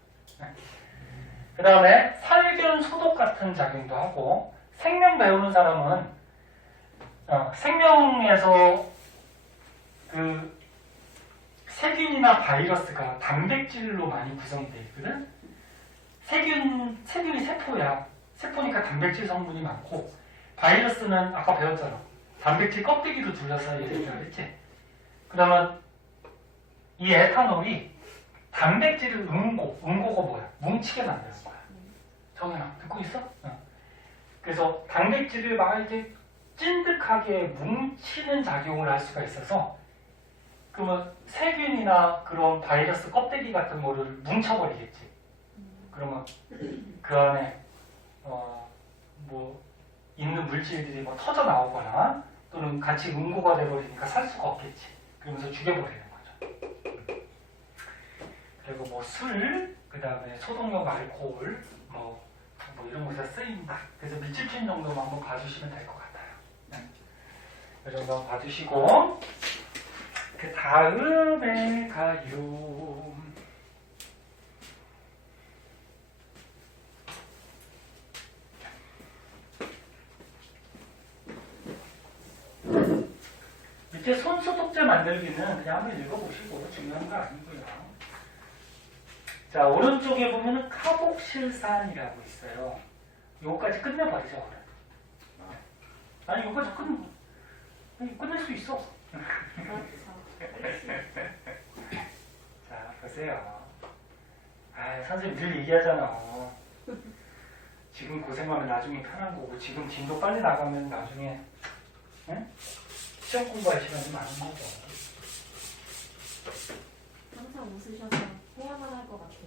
그 다음에 살균 소독 같은 작용도 하고, 생명 배우는 사람은 생명에서 그 세균이나 바이러스가 단백질로 많이 구성이 되어 있거든. 세균이 세포야. 세포니까 단백질 성분이 많고, 바이러스는 아까 배웠잖아. 단백질 껍데기로 둘러싸여 있다 그랬지? 그러면 이 에탄올이 단백질을 응고가 뭐야? 뭉치게 만드는 거야. 정연아, 듣고 있어? 그래서 단백질을 막 이렇게 찐득하게 뭉치는 작용을 할 수가 있어서, 그러면 세균이나 그런 바이러스 껍데기 같은 거를 뭉쳐버리겠지. 그러면 그 안에 있는 물질들이 터져 나오거나 또는 같이 응고가 돼버리니까 살 수가 없겠지. 그러면서 죽여버리는 거죠. 그리고 술, 그 다음에 소독용 알코올, 이런 곳에 쓰인다. 그래서 밀집힌 정도만 한번 봐주시면 될 것 같아요. 이 정도 한번 봐주시고, 그 다음에 가요. 밑에 손소독제 만들기는 그냥 한번 읽어보시고 중요한 거 아니고요. 자, 오른쪽에 보면은 카복실산이라고 있어요. 요거까지 끝내버리죠, 오늘. 아니, 요거까지 끝낼 수 있어. 자, 보세요. 선생님 늘 얘기하잖아. 지금 고생하면 나중에 편한 거고, 지금 진도 빨리 나가면 나중에, 응? 시험 공부할 시간이 많은 거죠. 항상 웃으셔서 해야만 할 것 같아요.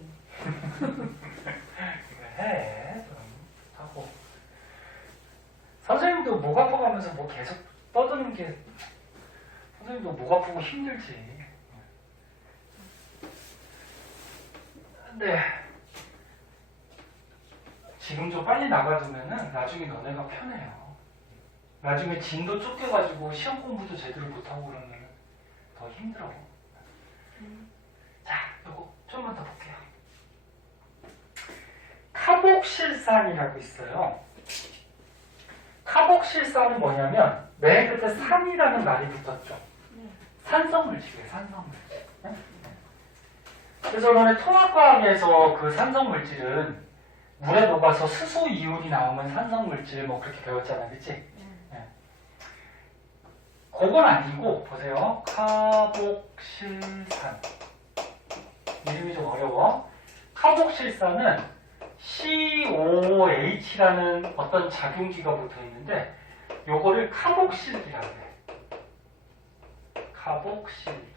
해. 그럼 하고. 선생님도 목 아파가면서 계속 떠드는 게 선생님도 목 아프고 힘들지. 근데 지금 좀 빨리 나가두면은 나중에 너네가 편해요. 나중에 진도 쫓겨가지고 시험 공부도 제대로 못하고 그러면 더 힘들어. 자, 요거 좀만 더 볼게요. 카복실산이라고 있어요. 카복실산은 뭐냐면 맨 끝에 산이라는 말이 붙었죠. 산성물질이에요. 산성물질. 네? 그래서 너네 통합과학에서 그 산성물질은 물에 녹아서 수소 이온이 나오면 산성물질 그렇게 배웠잖아, 그치? 그건 아니고 보세요. 카복실산. 이름이 좀 어려워. 카복실산은 COH라는 어떤 작용기가 붙어 있는데 요거를 카복실기라고 해. 카복실기.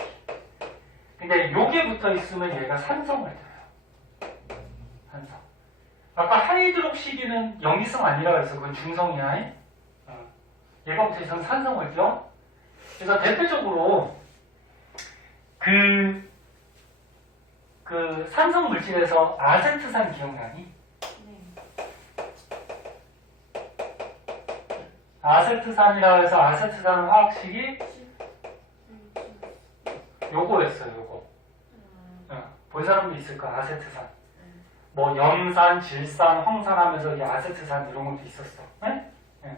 근데 요게 붙어 있으면 얘가 산성을 둬요. 산성. 아까 하이드록시기는 영이성 아니라고 해서 그건 중성이야. 얘가 붙어 있으면 산성을 둬. 그래서 대표적으로 그 산성 물질에서 아세트산 기억나니? 아세트산이라고 해서 아세트산 화학식이 요거였어요, 요거. 본 사람도 있을 거야, 아세트산. 뭐, 염산, 질산, 황산 하면서 이제 아세트산 이런 것도 있었어. 네? 네.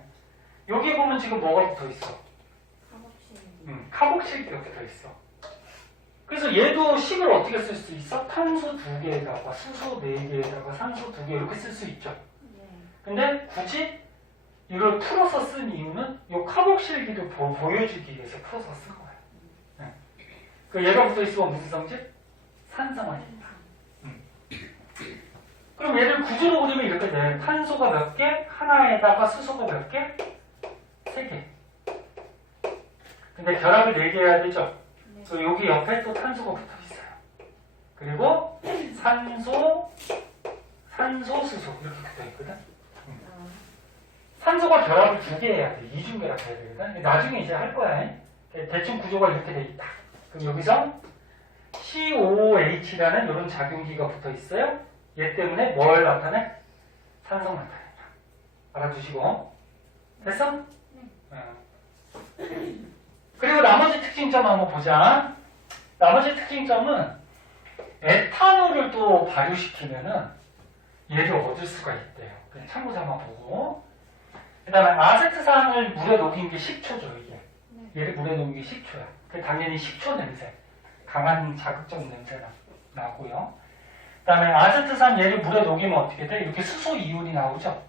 여기 보면 지금 뭐가 붙어 있어? 카복실 이렇게 돼 있어. 그래서 얘도 식을 어떻게 쓸 수 있어? 탄소 2개에다가 수소 4개에다가 산소 2개 이렇게 쓸 수 있죠. 근데 굳이 이걸 풀어서 쓴 이유는 이 카복실기를 보여주기 위해서 풀어서 쓴 거예요. 네. 그 얘가 붙어 있으면 무슨 성질? 산성환입니다. 그럼 얘를 구조로 그리면 이렇게 돼. 탄소가 몇 개? 하나에다가 수소가 몇 개? 3개. 근데 결합을 4개 해야 되죠? 또 여기 옆에 또 탄소가 붙어 있어요. 그리고 산소, 수소 이렇게 붙어 있거든. 산소가 결합을 2개 해야 돼. 이중 결합 해야 되거든. 나중에 이제 할 거야. 대충 구조가 이렇게 돼 있다. 그럼 여기서 COOH라는 이런 작용기가 붙어 있어요. 얘 때문에 뭘 나타내? 산성 나타낸다. 알아두시고. 됐어? 그리고 나머지 특징점 한번 보자. 나머지 특징점은 에탄올을 또 발효시키면은 얘를 얻을 수가 있대요. 그냥 참고자만 보고. 그 다음에 아세트산을 물에 녹인 게 식초죠, 이게. 얘를 물에 녹인 게 식초야. 그 당연히 식초 냄새. 강한 자극적 냄새가 나고요. 그 다음에 아세트산 얘를 물에 녹이면 어떻게 돼? 이렇게 수소 이온이 나오죠?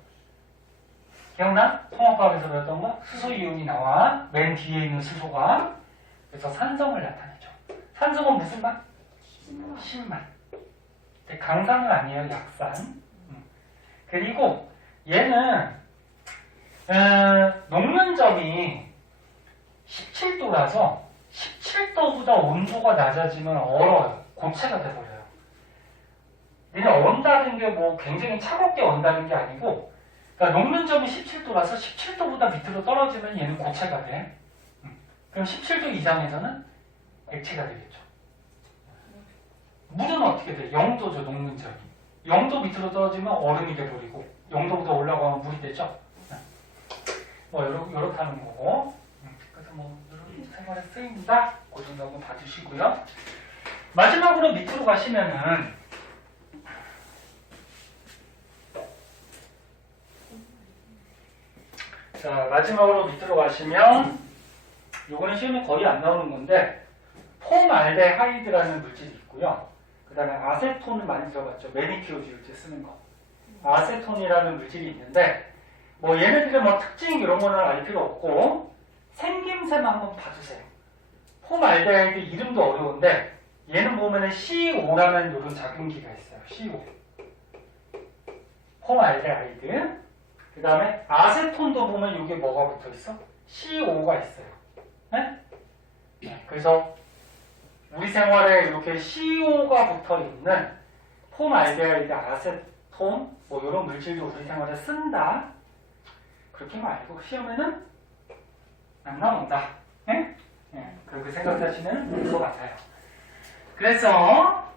기억나? 통합과학에서 배웠던 거? 수소 이온이 나와. 맨 뒤에 있는 수소가. 그래서 산성을 나타내죠. 산성은 무슨 맛? 신맛. 강산은 아니에요, 약산. 그리고 얘는 녹는 점이 17도라서 17도보다 온도가 낮아지면 얼어요. 고체가 돼버려요. 얘는 언다는 게 뭐 굉장히 차갑게 언다는 게 아니고, 그러니까 녹는 점이 17도라서 17도보다 밑으로 떨어지면 얘는 고체가 돼. 그럼 17도 이상에서는 액체가 되겠죠. 물은 어떻게 돼? 0도죠, 녹는 점이. 0도 밑으로 떨어지면 얼음이 돼버리고, 0도보다 올라가면 물이 되죠. 뭐 이렇다는 거고. 그래서 뭐 이런 생활에 쓰입니다. 그 정도 한번 봐주시고요. 마지막으로 밑으로 가시면은 자, 마지막으로 밑으로 가시면 요거는 시험에 거의 안 나오는 건데 폼알데하이드라는 물질이 있고요. 그 다음에 아세톤을 많이 들어봤죠. 매니큐어 지울 때 쓰는 거. 아세톤이라는 물질이 있는데 뭐 얘네들의 뭐 특징 이런 거는 알 필요 없고 생김새만 한번 봐주세요. 폼알데하이드 이름도 어려운데 얘는 보면은 CO라는 이런 작용기가 있어요. CO. 폼알데하이드. 그 다음에 아세톤도 보면 이게 뭐가 붙어 있어? CO가 있어요. 네? 그래서 우리 생활에 이렇게 CO가 붙어 있는 폼알데하이드, 아세톤 뭐 이런 물질도 우리 생활에 쓴다. 그렇게만 알고 시험에는 안 나온다. 네? 네. 그렇게 생각하시면 될 것 같아요. 그래서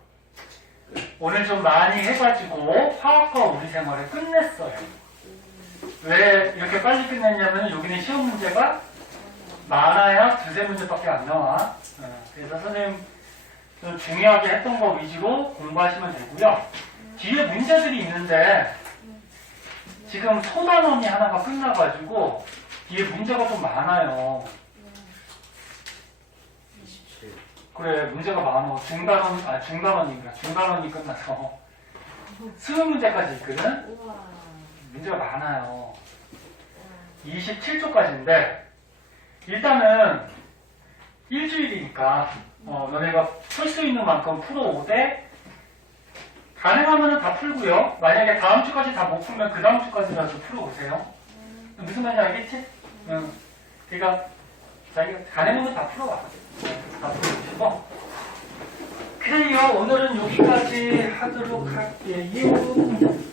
오늘 좀 많이 해가지고 화학과 우리 생활을 끝냈어요. 왜 이렇게 빨리 끝냈냐면 여기는 시험 문제가 많아야 2-3문제밖에 안 나와. 그래서 선생님 좀 중요하게 했던 거 위주로 공부하시면 되고요. 뒤에 문제들이 있는데 지금 소단원이 하나가 끝나가지고 뒤에 문제가 좀 많아요. 27. 그래, 문제가 많아. 중단원이 끝나서 수능 문제까지 있거든. 문제가 많아요. 27초까지인데 일단은 일주일이니까 너네가 풀 수 있는 만큼 풀어오되 가능하면 다 풀고요. 만약에 다음 주까지 다 못 풀면 그 다음 주까지라도 풀어오세요. 무슨 말인지 알겠지? 그러니까 자기가 가능하면 다 풀어와. 다 풀어오시고 그래요. 오늘은 여기까지 하도록 할게요.